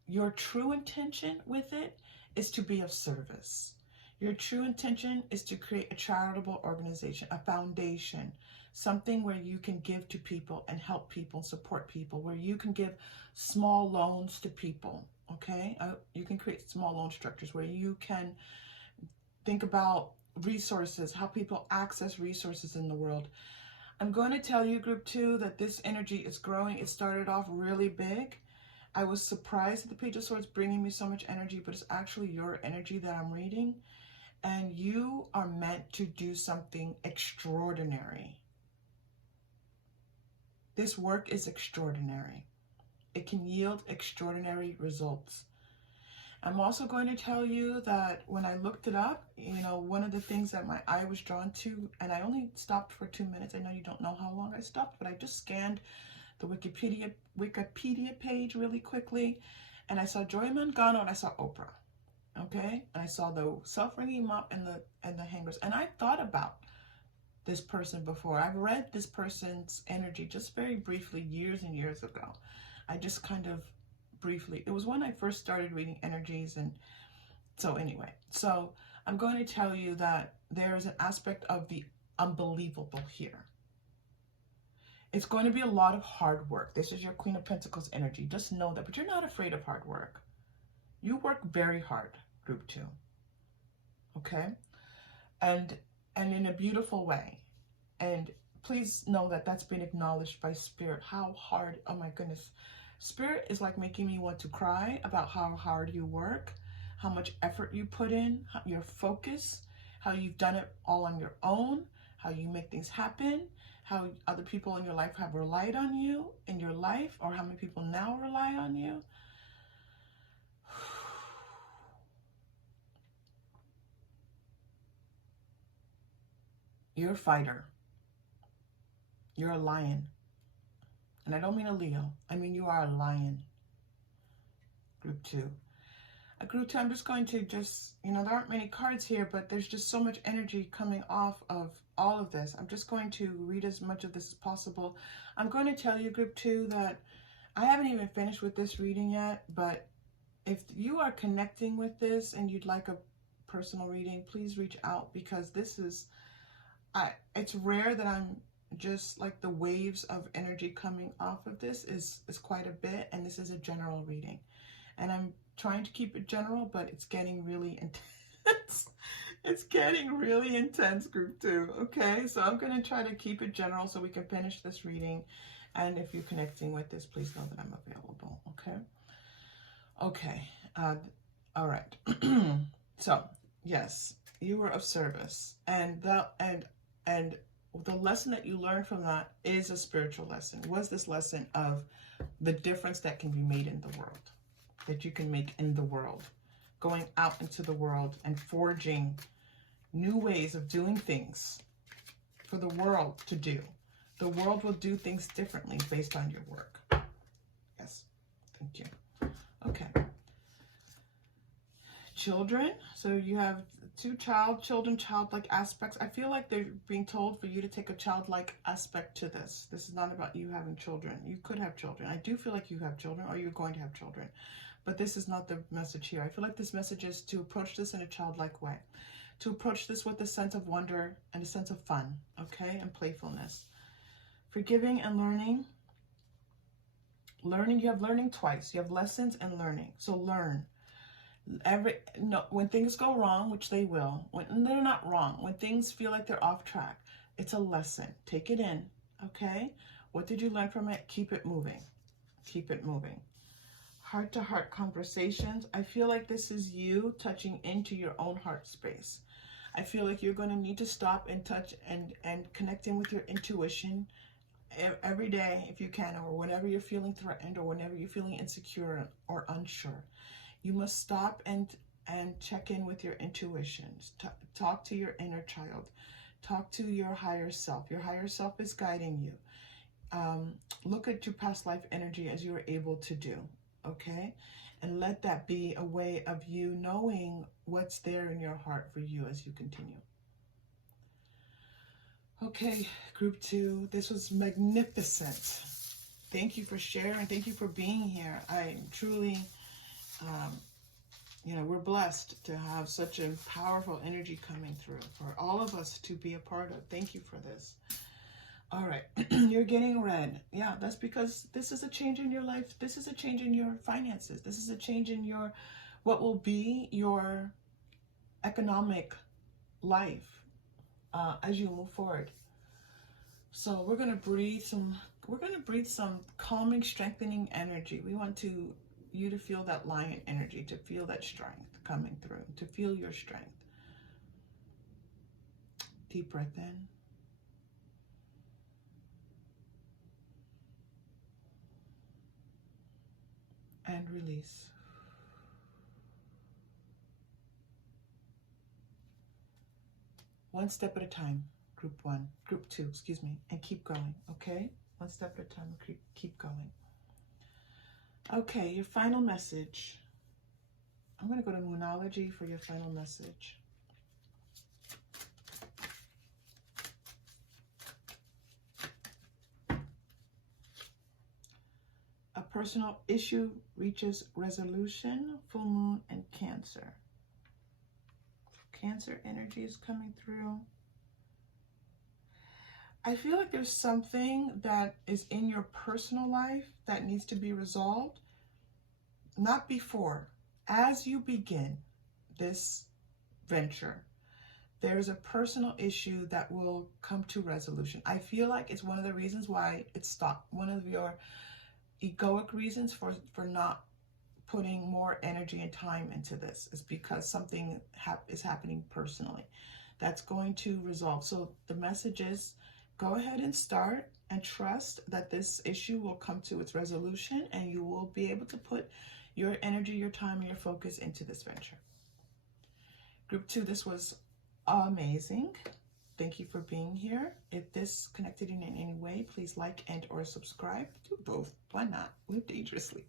your true intention with it is to be of service. Your true intention is to create a charitable organization, a foundation, something where you can give to people and help people, support people, where you can give small loans to people, okay? You can create small loan structures where you can think about resources, how people access resources in the world. I'm going to tell you, group 2, that this energy is growing. It started off really big. I was surprised at the Page of Swords bringing me so much energy, but it's actually your energy that I'm reading. And you are meant to do something extraordinary. This work is extraordinary. It can yield extraordinary results. I'm also going to tell you that when I looked it up, you know, one of the things that my eye was drawn to, and I only stopped for 2 minutes. I know you don't know how long I stopped, but I just scanned the Wikipedia page really quickly, and I saw Joy Mangano and I saw Oprah. Okay, and I saw the self-ringing mop and the hangers, and I thought about this person before. I've read this person's energy just very briefly years and years ago. I just kind of briefly, it was when I first started reading energies, and so anyway, so I'm going to tell you that there is an aspect of the unbelievable here. It's going to be a lot of hard work. This is your Queen of Pentacles energy. Just know that, but you're not afraid of hard work. You work very hard, group 2. Okay? And in a beautiful way. And please know that that's been acknowledged by Spirit. How hard, oh my goodness. Spirit is like making me want to cry about how hard you work, how much effort you put in, your focus, how you've done it all on your own, how you make things happen, how other people in your life have relied on you in your life, or how many people now rely on you. You're a fighter. You're a lion. And I don't mean a Leo. I mean you are a lion. Group 2. Group 2, I'm just going to there aren't many cards here, but there's just so much energy coming off of all of this. I'm just going to read as much of this as possible. I'm going to tell you, group 2, that I haven't even finished with this reading yet, but if you are connecting with this and you'd like a personal reading, please reach out, because this is, it's rare that I'm just like the waves of energy coming off of this is quite a bit, and this is a general reading. And I'm trying to keep it general, but it's getting really intense. It's getting really intense, group 2. Okay, so I'm going to try to keep it general so we can finish this reading. And if you're connecting with this, please know that I'm available. Okay. Okay. All right. So yes, you were of service, and the lesson that you learned from that is a spiritual lesson. Was this lesson of the difference that can be made in the world, that you can make in the world, going out into the world and forging new ways of doing things for the world to do. The world will do things differently based on your work. Yes, thank you. Okay. Children, so you have 2 childlike aspects. I feel like they're being told for you to take a childlike aspect to this. This is not about you having children. You could have children. I do feel like you have children, or you're going to have children. But this is not the message here. I feel like this message is to approach this in a childlike way. To approach this with a sense of wonder and a sense of fun, okay, and playfulness. Forgiving and learning. Learning, you have learning twice. You have lessons and learning. So learn. When things go wrong, which they will, when they're not wrong, when things feel like they're off track, it's a lesson. Take it in, okay? What did you learn from it? Keep it moving. Keep it moving. Heart-to-heart conversations. I feel like this is you touching into your own heart space. I feel like you're going to need to stop and touch and connect in with your intuition every day if you can, or whenever you're feeling threatened or whenever you're feeling insecure or unsure. You must stop and check in with your intuitions. Talk to your inner child. Talk to your higher self. Your higher self is guiding you. Look at your past life energy as you were able to do, okay? And let that be a way of you knowing what's there in your heart for you as you continue. Okay, group 2, this was magnificent. Thank you for sharing. Thank you for being here. I truly, we're blessed to have such a powerful energy coming through for all of us to be a part of. Thank you for this. All right, you're getting red. Yeah, that's because this is a change in your life. This is a change in your finances. This is a change in what will be your economic life as you move forward. So we're gonna breathe some calming, strengthening energy. We want you to feel that lion energy, to feel that strength coming through, to feel your strength. Deep breath in. And release. One step at a time, group 2, and keep going, okay? One step at a time, keep going. Okay, your final message. I'm going to go to Moonology for your final message. A personal issue reaches resolution, full moon, and Cancer. Cancer energy is coming through. I feel like there's something that is in your personal life that needs to be resolved. Not before. As you begin this venture, there's a personal issue that will come to resolution. I feel like it's one of the reasons why it stopped. One of your egoic reasons for not putting more energy and time into this is because something is happening personally that's going to resolve. So the message is, go ahead and start and trust that this issue will come to its resolution and you will be able to put your energy, your time, and your focus into this venture. Group 2, this was amazing. Thank you for being here. If this connected in any way, please like and or subscribe. Do both. Why not? Live dangerously.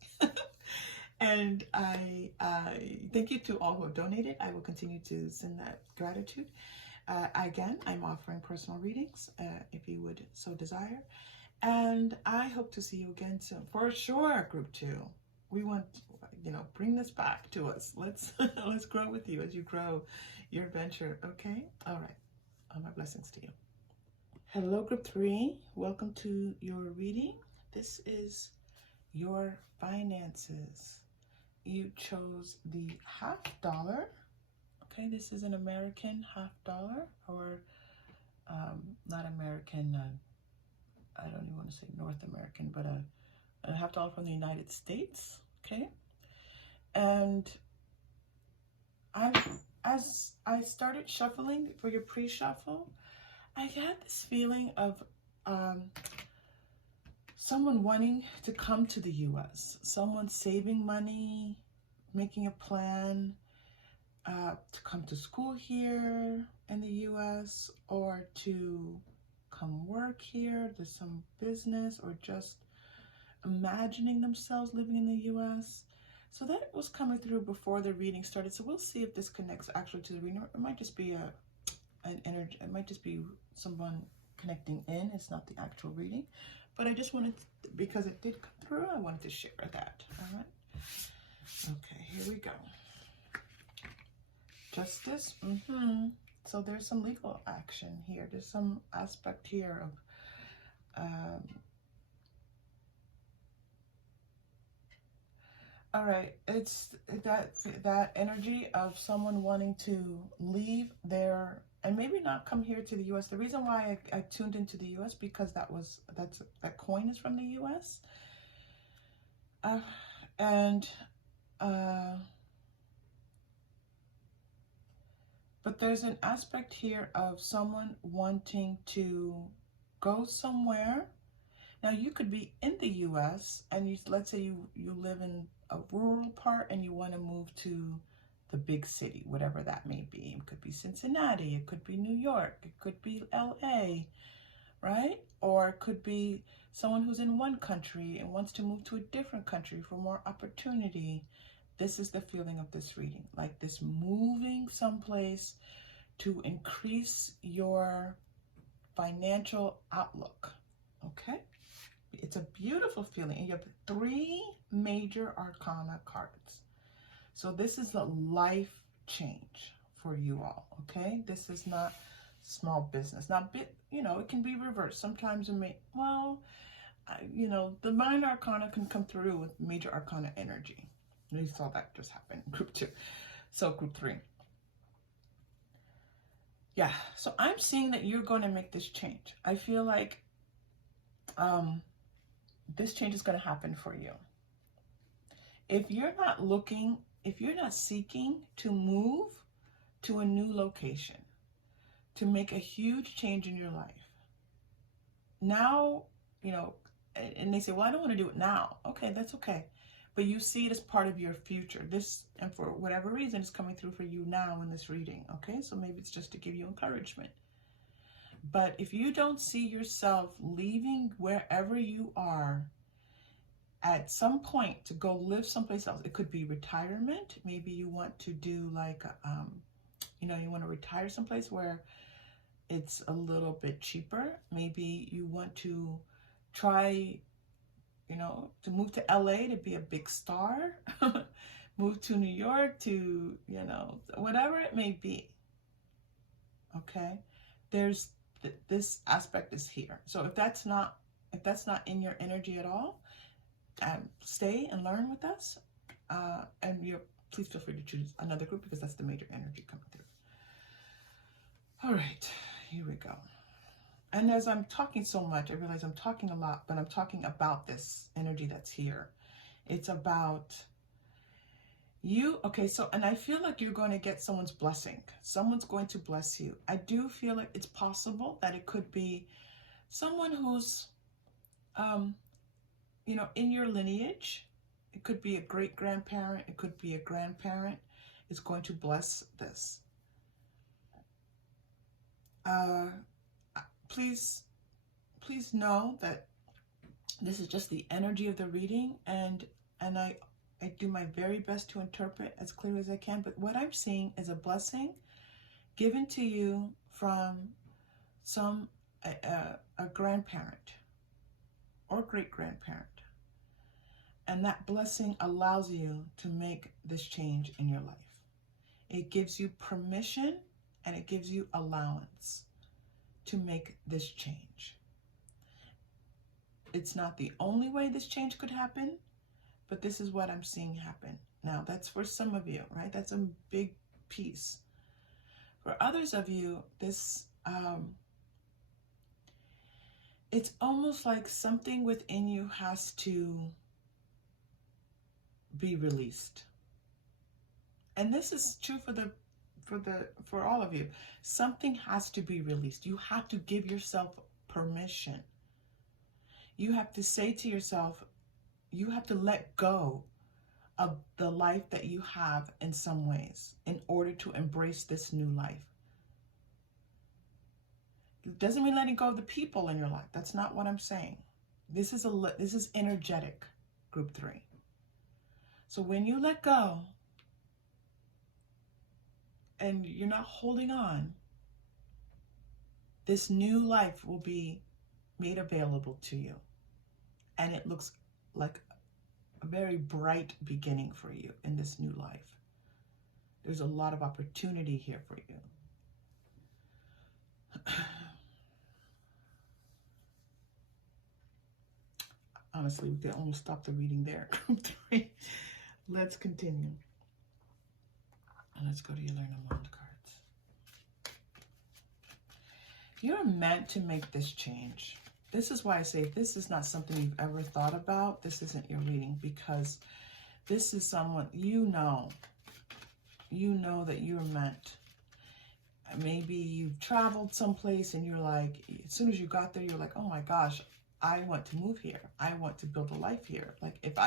And I thank you to all who have donated. I will continue to send that gratitude. Again, I'm offering personal readings if you would so desire. And I hope to see you again soon. For sure, group 2. We want, bring this back to us. Let's grow with you as you grow your venture. Okay? All right. My blessings to you. Hello, group 3. Welcome to your reading. This is your finances. You chose the $50. Okay, this is an American $50, or not American, I don't even want to say North American, but a $50 from the United States. Okay, and as I started shuffling for your pre-shuffle, I had this feeling of someone wanting to come to the U.S., someone saving money, making a plan to come to school here in the U.S. or to come work here, do some business, or just imagining themselves living in the U.S. So that was coming through before the reading started. So we'll see if this connects actually to the reading. It might just be an energy. It might just be someone connecting in. It's not the actual reading. But I just wanted to, because it did come through, I wanted to share that. All right. Okay, here we go. Justice. So there's some legal action here. There's some aspect here of All right, it's that energy of someone wanting to leave their, and maybe not come here to the U.S. The reason why I tuned into the U.S. because that coin is from the U.S. And but there's an aspect here of someone wanting to go somewhere. Now you could be in the U.S. and let's say you live in a rural part and you want to move to the big city, whatever that may be. It could be Cincinnati, it could be New York, it could be LA, right? Or it could be someone who's in one country and wants to move to a different country for more opportunity. This is the feeling of this reading, like this moving someplace to increase your financial outlook, okay? It's a beautiful feeling. And you have 3 major arcana cards. So this is a life change for you all, okay? This is not small business. Now, it can be reversed. Sometimes it may, the minor arcana can come through with major arcana energy. We saw that just happen in group 2. So group 3. Yeah, so I'm seeing that you're going to make this change. I feel like this change is going to happen for you. If you're not seeking to move to a new location, to make a huge change in your life, now, and they say, well, I don't want to do it now. Okay, that's okay. But you see it as part of your future. And for whatever reason, it's coming through for you now in this reading. Okay, so maybe it's just to give you encouragement. But if you don't see yourself leaving wherever you are at some point to go live someplace else, it could be retirement. Maybe you want to do like, you want to retire someplace where it's a little bit cheaper. Maybe you want to try, to move to LA to be a big star, move to New York to, whatever it may be. Okay, there's this aspect is here. So if that's not in your energy at all, stay and learn with us, and please feel free to choose another group because that's the major energy coming through. All right, here we go. And as I'm talking so much, I realize I'm talking a lot, but I'm talking about this energy that's here. It's about you. Okay, so, and I feel like you're going to get someone's blessing. Someone's going to bless you. I do feel like it's possible that it could be someone who's, in your lineage. It could be a great-grandparent. It could be a grandparent. Is going to bless this. Please know that this is just the energy of the reading, and I do my very best to interpret as clear as I can, but what I'm seeing is a blessing given to you from a grandparent or great-grandparent, and that blessing allows you to make this change in your life. It gives you permission and it gives you allowance to make this change. It's not the only way this change could happen, but this is what I'm seeing happen. Now, that's for some of you, right? That's a big piece. For others of you, this, it's almost like something within you has to be released. And this is true for all of you. Something has to be released. You have to give yourself permission. You have to say to yourself, you have to let go of the life that you have in some ways in order to embrace this new life. It doesn't mean letting go of the people in your life. That's not what I'm saying. This is energetic, group 3. So when you let go and you're not holding on, this new life will be made available to you. And it looks like a very bright beginning for you in this new life. There's a lot of opportunity here for you. Honestly, we could almost stop the reading there. Group 3. Let's continue. And let's go to your Learn a Mind cards. You're meant to make this change. This is why I say if this is not something you've ever thought about, this isn't your reading, because this is someone you know that you're meant. Maybe you've traveled someplace and you're like, as soon as you got there, you're like, oh my gosh, I want to move here. I want to build a life here. Like if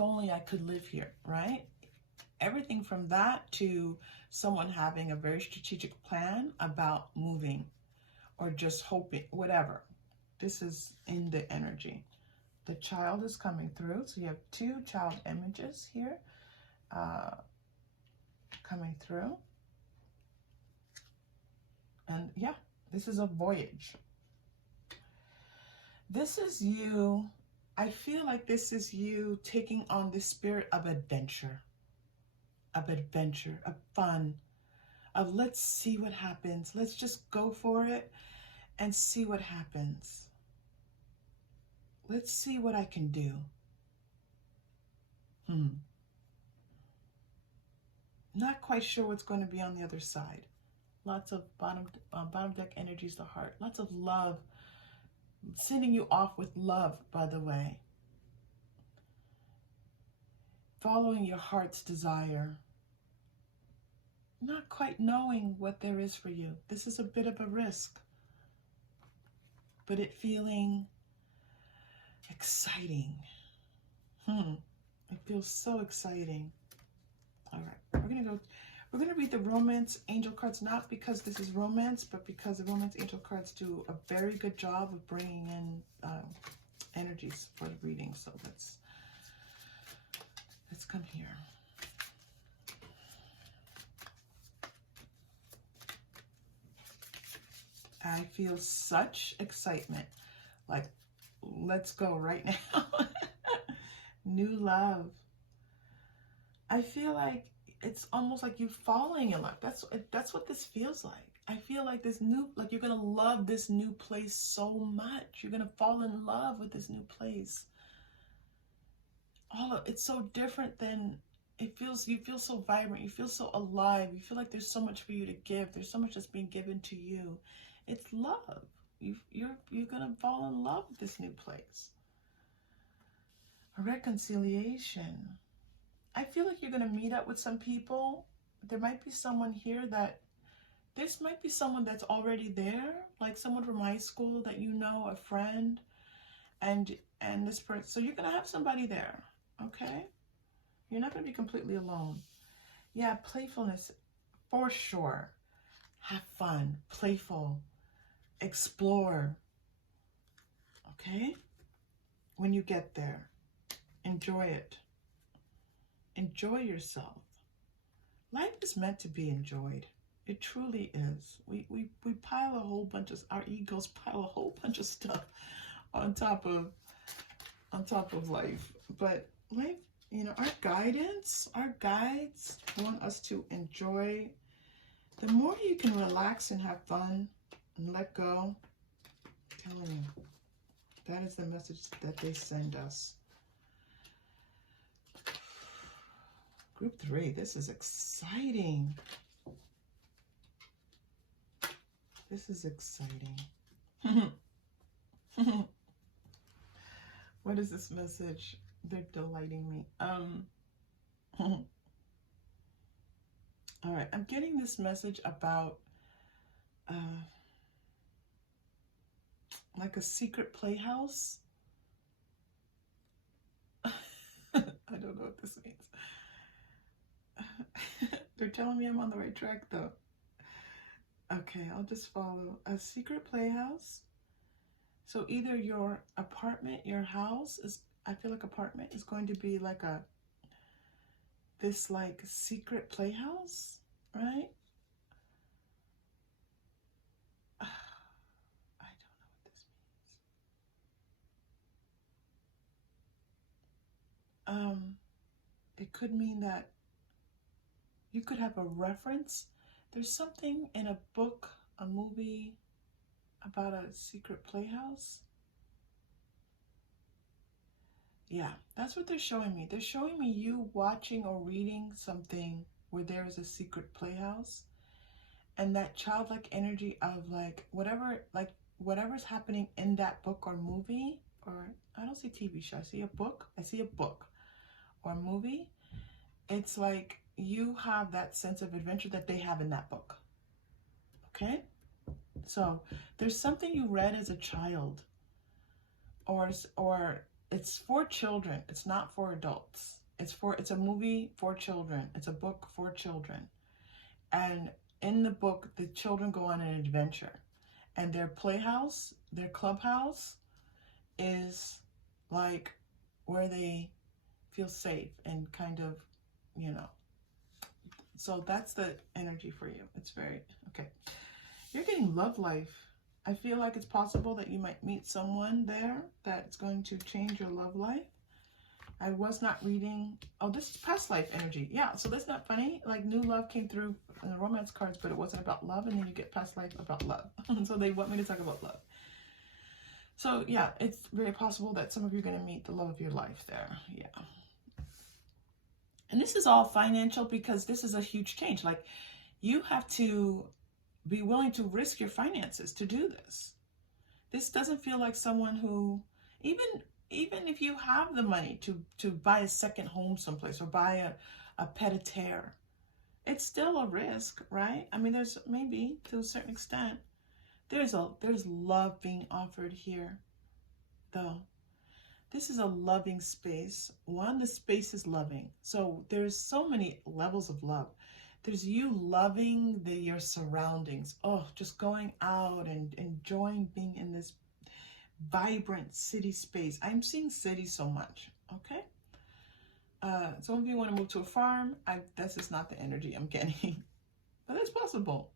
only I could live here, right? Everything from that to someone having a very strategic plan about moving or just hoping, whatever. This is in the energy. The child is coming through. So you have two child images here coming through. And yeah, this is a voyage. This is you. I feel like this is you taking on the spirit of adventure, of fun, of let's see what happens. Let's just go for it and see what happens. Let's see what I can do. Not quite sure what's going to be on the other side. Lots of bottom deck energies, the heart. Lots of love. Sending you off with love, by the way. Following your heart's desire. Not quite knowing what there is for you. This is a bit of a risk. But it feeling exciting. It feels so exciting. All right, we're gonna read the romance angel cards, not because this is romance, but because the romance angel cards do a very good job of bringing in energies for the reading. So let's come here. I feel such excitement. Like, let's go right now. New love. I feel like it's almost like you falling in love. That's what this feels like. I feel like like you're gonna love this new place so much. You're gonna fall in love with this new place. It's so different than it feels. You feel so vibrant. You feel so alive. You feel like there's so much for you to give. There's so much that's being given to you. It's love. You're gonna fall in love with this new place. A reconciliation. I feel like you're gonna meet up with some people. There might be someone here this might be someone that's already there, like someone from high school that you know, a friend, and this person. So you're gonna have somebody there, okay? You're not gonna be completely alone. Yeah, playfulness, for sure. Have fun, playful, explore, okay? When you get there, enjoy it. Enjoy yourself. Life is meant to be enjoyed. It truly is. We pile a whole bunch of, our egos pile a whole bunch of stuff on top of life. But life, our guides want us to enjoy. The more you can relax and have fun and let go, I'm telling you, that is the message that they send us. Group 3, this is exciting. This is exciting. What is this message? They're delighting me. All right, I'm getting this message about like a secret playhouse. I don't know what this means. They're telling me I'm on the right track though. Okay, I'll just follow. A secret playhouse. So either your apartment, your house is, I feel like apartment is going to be like this like secret playhouse, right? I don't know what this means. It could mean that you could have a reference. There's something in a book, a movie about a secret playhouse. Yeah, that's what they're showing me. They're showing me you watching or reading something where there is a secret playhouse, and that childlike energy of like whatever's happening in that book or movie, or I don't see TV show, I see a book. I see a book or movie. It's like you have that sense of adventure that they have in that book. Okay? So there's something you read as a child, or it's for children. It's not for adults. It's a movie for children. It's a book for children. And in the book, the children go on an adventure, and their playhouse, their clubhouse, is like where they feel safe and kind of, you know. So that's the energy for you. It's very okay. You're getting love life. I feel like it's possible that you might meet someone there that's going to change your love life. I was not reading. Oh, this is past life energy. Yeah, so that's not funny. Like new love came through in the romance cards, but it wasn't about love. And then you get past life about love. So they want me to talk about love. So yeah, it's very possible that some of you are going to meet the love of your life there. Yeah. And this is all financial because this is a huge change. Like you have to be willing to risk your finances to do this. This doesn't feel like someone who, even if you have the money to buy a second home someplace or buy a pied-à-terre, it's still a risk, right? I mean, there's maybe to a certain extent, there's love being offered here, though. This is a loving space. One, the space is loving. So there's so many levels of love. There's you loving your surroundings. Oh, just going out and enjoying being in this vibrant city space. I'm seeing city so much, okay? Some of you want to move to a farm. This is not the energy I'm getting. But that's possible.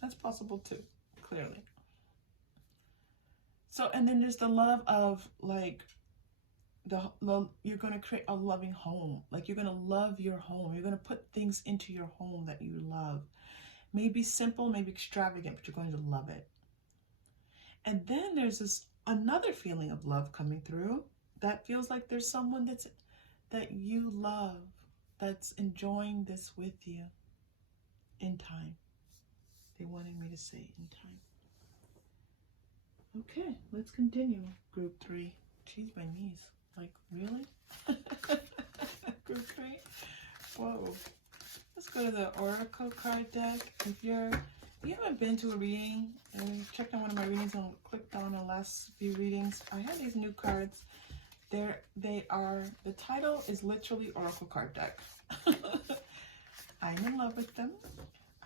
That's possible too, clearly. So, and then there's the love of like, you're going to create a loving home. Like you're going to love your home. You're going to put things into your home that you love. Maybe simple, maybe extravagant, but you're going to love it. And then there's another feeling of love coming through that feels like there's someone that you love that's enjoying this with you in time. They wanted me to say in time. Okay, let's continue. Group 3. Jeez, my knees. Like, really? Group 3? Whoa. Let's go to the Oracle card deck. If you haven't been to a reading, and you checked on one of my readings and clicked on the last few readings, I have these new cards. The title is literally Oracle card deck. I'm in love with them.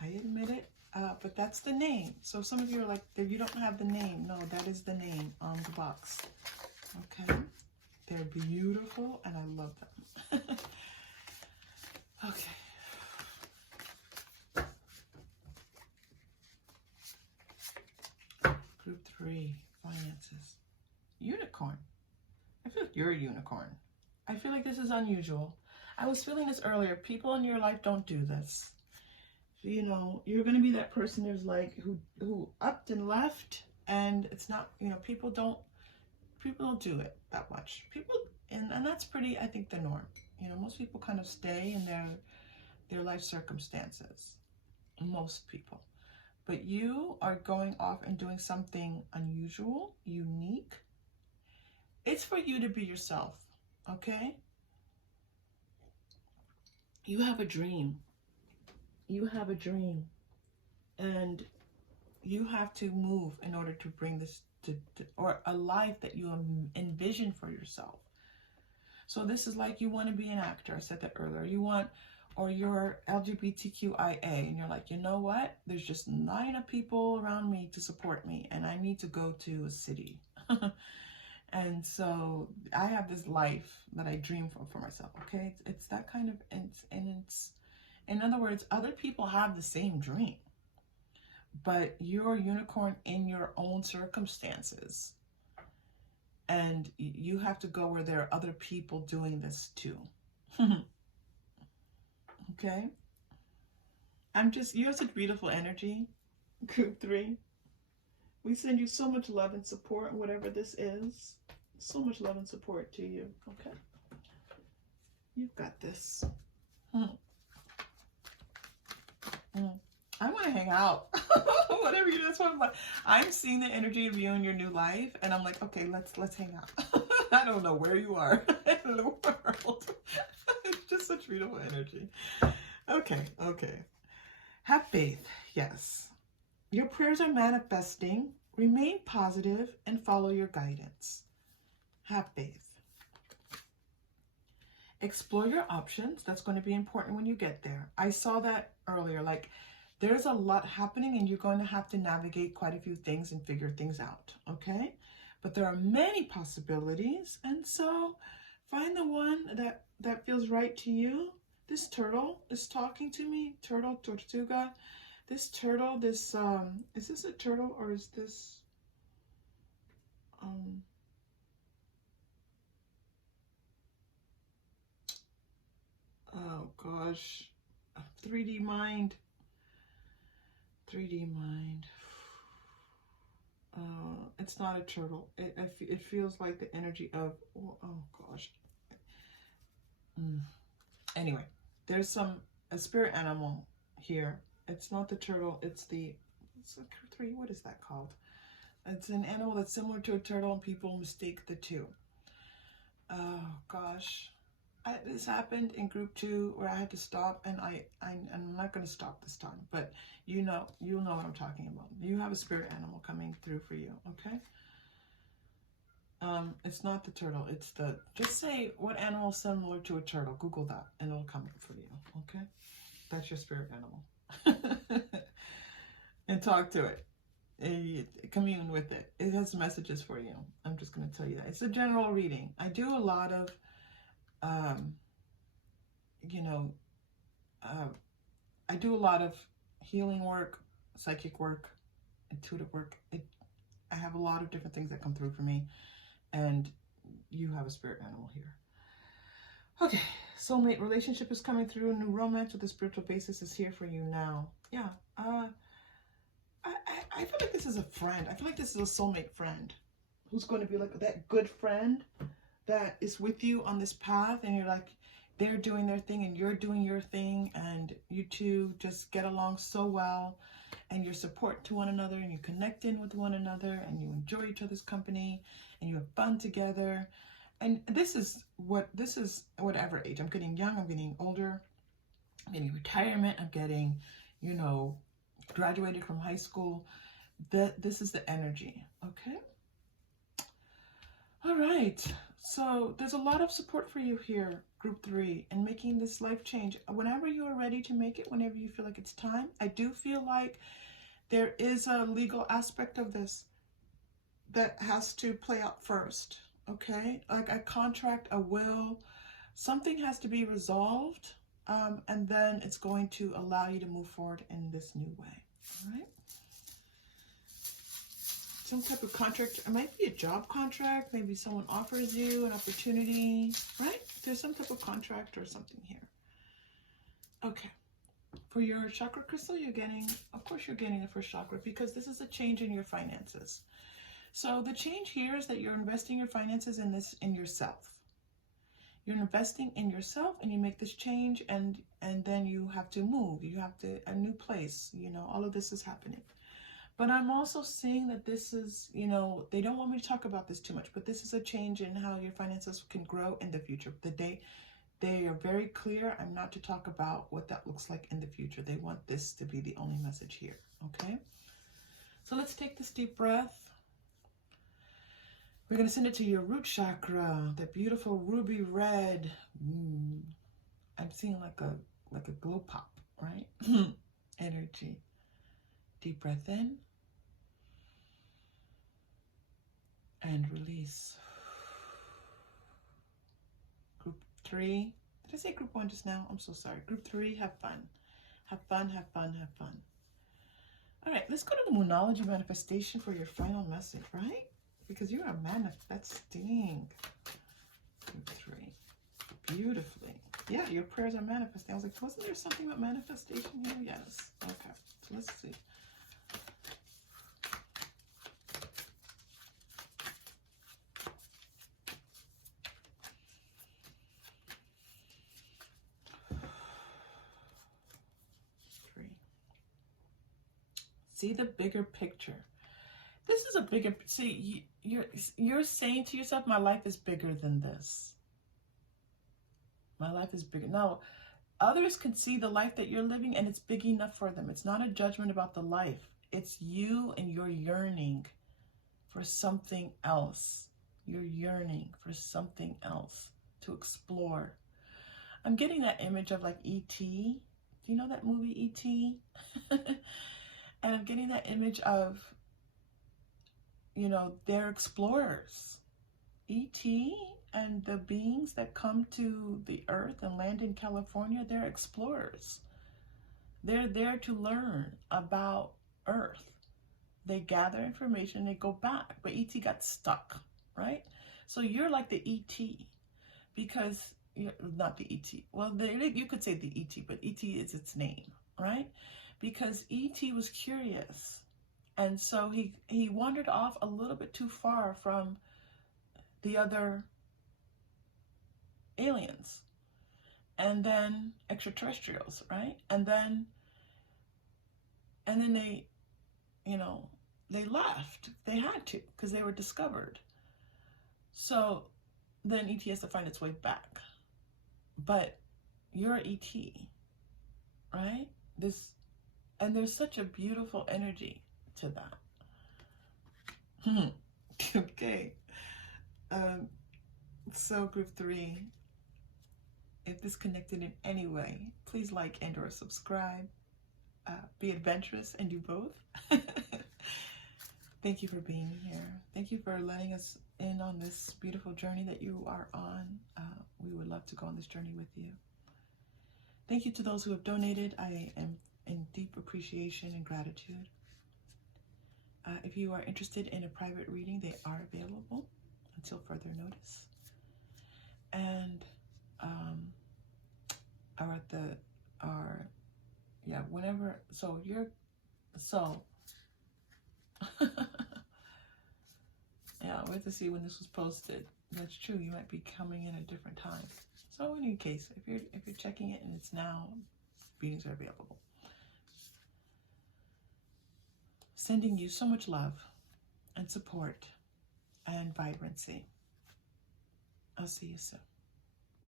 I admit it. But that's the name. So some of you are like, you don't have the name. No, that is the name on the box. Okay. They're beautiful and I love them. Okay. Group 3, finances. Unicorn. I feel like you're a unicorn. I feel like this is unusual. I was feeling this earlier. People in your life don't do this. You know, you're going to be that person who's like, who upped and left, and it's not, you know, people don't do it that much. And that's pretty, I think, the norm. You know, most people kind of stay in their life circumstances. Most people. But you are going off and doing something unusual, unique. It's for you to be yourself, okay? You have a dream. You have a dream. And you have to move in order to bring this or a life that you envision for yourself. So this is like you want to be an actor. I said that earlier. Or you're LGBTQIA, and you're like, you know what? There's just not enough people around me to support me, and I need to go to a city. And so I have this life that I dream for myself, okay? It's that kind of, it's, in other words, other people have the same dream, but you're a unicorn in your own circumstances. And you have to go where there are other people doing this too. Okay? You have such beautiful energy, Group 3. We send you so much love and support, whatever this is. So much love and support to you. Okay. You've got this. Hmm. I want to hang out. Whatever you do, that's what I'm like. I'm seeing the energy of you in your new life, and I'm like, okay, let's hang out. I don't know where you are in the world. It's just such beautiful energy. Okay. Have faith. Yes. Your prayers are manifesting. Remain positive and follow your guidance. Have faith. Explore your options. That's going to be important when you get there. I saw that earlier. Like, there's a lot happening and you're going to have to navigate quite a few things and figure things out. Okay? But there are many possibilities. And so find the one that feels right to you. This turtle is talking to me. Turtle, tortuga. This turtle, is this a turtle or is this, oh gosh, 3D mind. 3D mind. It's not a turtle. It feels like the energy of, oh gosh. Anyway, there's a spirit animal here. It's not the turtle. It's a three. What is that called? It's an animal that's similar to a turtle, and people mistake the two. Oh gosh. This happened in group 2 where I had to stop, and I'm not going to stop this time, but you'll know what I'm talking about. You have a spirit animal coming through for you, okay? It's not the turtle. It's just say what animal is similar to a turtle. Google that, and it'll come up for you, okay? That's your spirit animal. And talk to it. Commune with it. It has messages for you. I'm just going to tell you that. It's a general reading. I do a lot of I do a lot of healing work, psychic work, intuitive work. I have a lot of different things that come through for me, and you have a spirit animal here. Okay, soulmate relationship is coming through. New romance with a spiritual basis is here for you now. Yeah, I feel like this is a friend. I feel like this is a soulmate friend who's going to be like that good friend that is with you on this path, and you're like, they're doing their thing and you're doing your thing, and you two just get along so well, and you're support to one another, and you connect in with one another, and you enjoy each other's company, and you have fun together. And this is whatever age. I'm getting young, I'm getting older, I'm getting retirement, I'm getting, graduated from high school. This is the energy, okay? All right, so there's a lot of support for you here, group 3, in making this life change. Whenever you are ready to make it, whenever you feel like it's time, I do feel like there is a legal aspect of this that has to play out first, okay? Like a contract, a will, something has to be resolved, and then it's going to allow you to move forward in this new way, all right? Some type of contract. It might be a job contract. Maybe someone offers you an opportunity, right? There's some type of contract or something here. Okay. For your chakra crystal, of course you're getting the first chakra, because this is a change in your finances. So the change here is that you're investing your finances in yourself. You're investing in yourself, and you make this change, and then you have to move. You have to a new place. All of this is happening. But I'm also seeing that this is, they don't want me to talk about this too much, but this is a change in how your finances can grow in the future. They are very clear. I'm not to talk about what that looks like in the future. They want this to be the only message here, okay? So let's take this deep breath. We're going to send it to your root chakra, that beautiful ruby red. I'm seeing like a glow pop, right? Energy. Deep breath in and release. Group 3. Did I say group 1 just now? I'm so sorry. Group 3, have fun. Have fun, have fun, have fun. All right, let's go to the Moonology manifestation for your final message, right? Because you are manifesting. Group 3. Beautifully. Yeah, your prayers are manifesting. I was like, wasn't there something about manifestation here? Yes. Okay, so let's see. See the bigger picture. This is a bigger, see, you're saying to yourself, my life is bigger than this. My life is bigger. Now, others can see the life that you're living and it's big enough for them. It's not a judgment about the life. It's you and your yearning for something else. You're yearning for something else to explore. I'm getting that image of like E.T. Do you know that movie E.T.? And I'm getting that image of, you know, they're explorers. E.T. and the beings that come to the earth and land in California, they're explorers. They're there to learn about Earth. They gather information, they go back, but E.T. got stuck, right? So you're like the E.T. because you're not the E.T. Well, you could say the E.T., but E.T. is its name, right? Because E.T. was curious. And so he wandered off a little bit too far from the other aliens and then extraterrestrials, right? And then they, you know, they left. They had to because they were discovered. So then ET has to find its way back. But you're ET, right? And there's such a beautiful energy to that. Okay. So group 3, if this connected in any way, please like and or subscribe. Be adventurous and do both. Thank you for being here. Thank you for letting us in on this beautiful journey that you are on. We would love to go on this journey with you. Thank you to those who have donated. I am in deep appreciation and gratitude. If you are interested in a private reading, they are available until further notice. And whenever, so yeah, we have to see when this was posted. That's true, you might be coming in at different times. So in any case, if you're checking it and it's now, readings are available. Sending you so much love and support and vibrancy. I'll see you soon.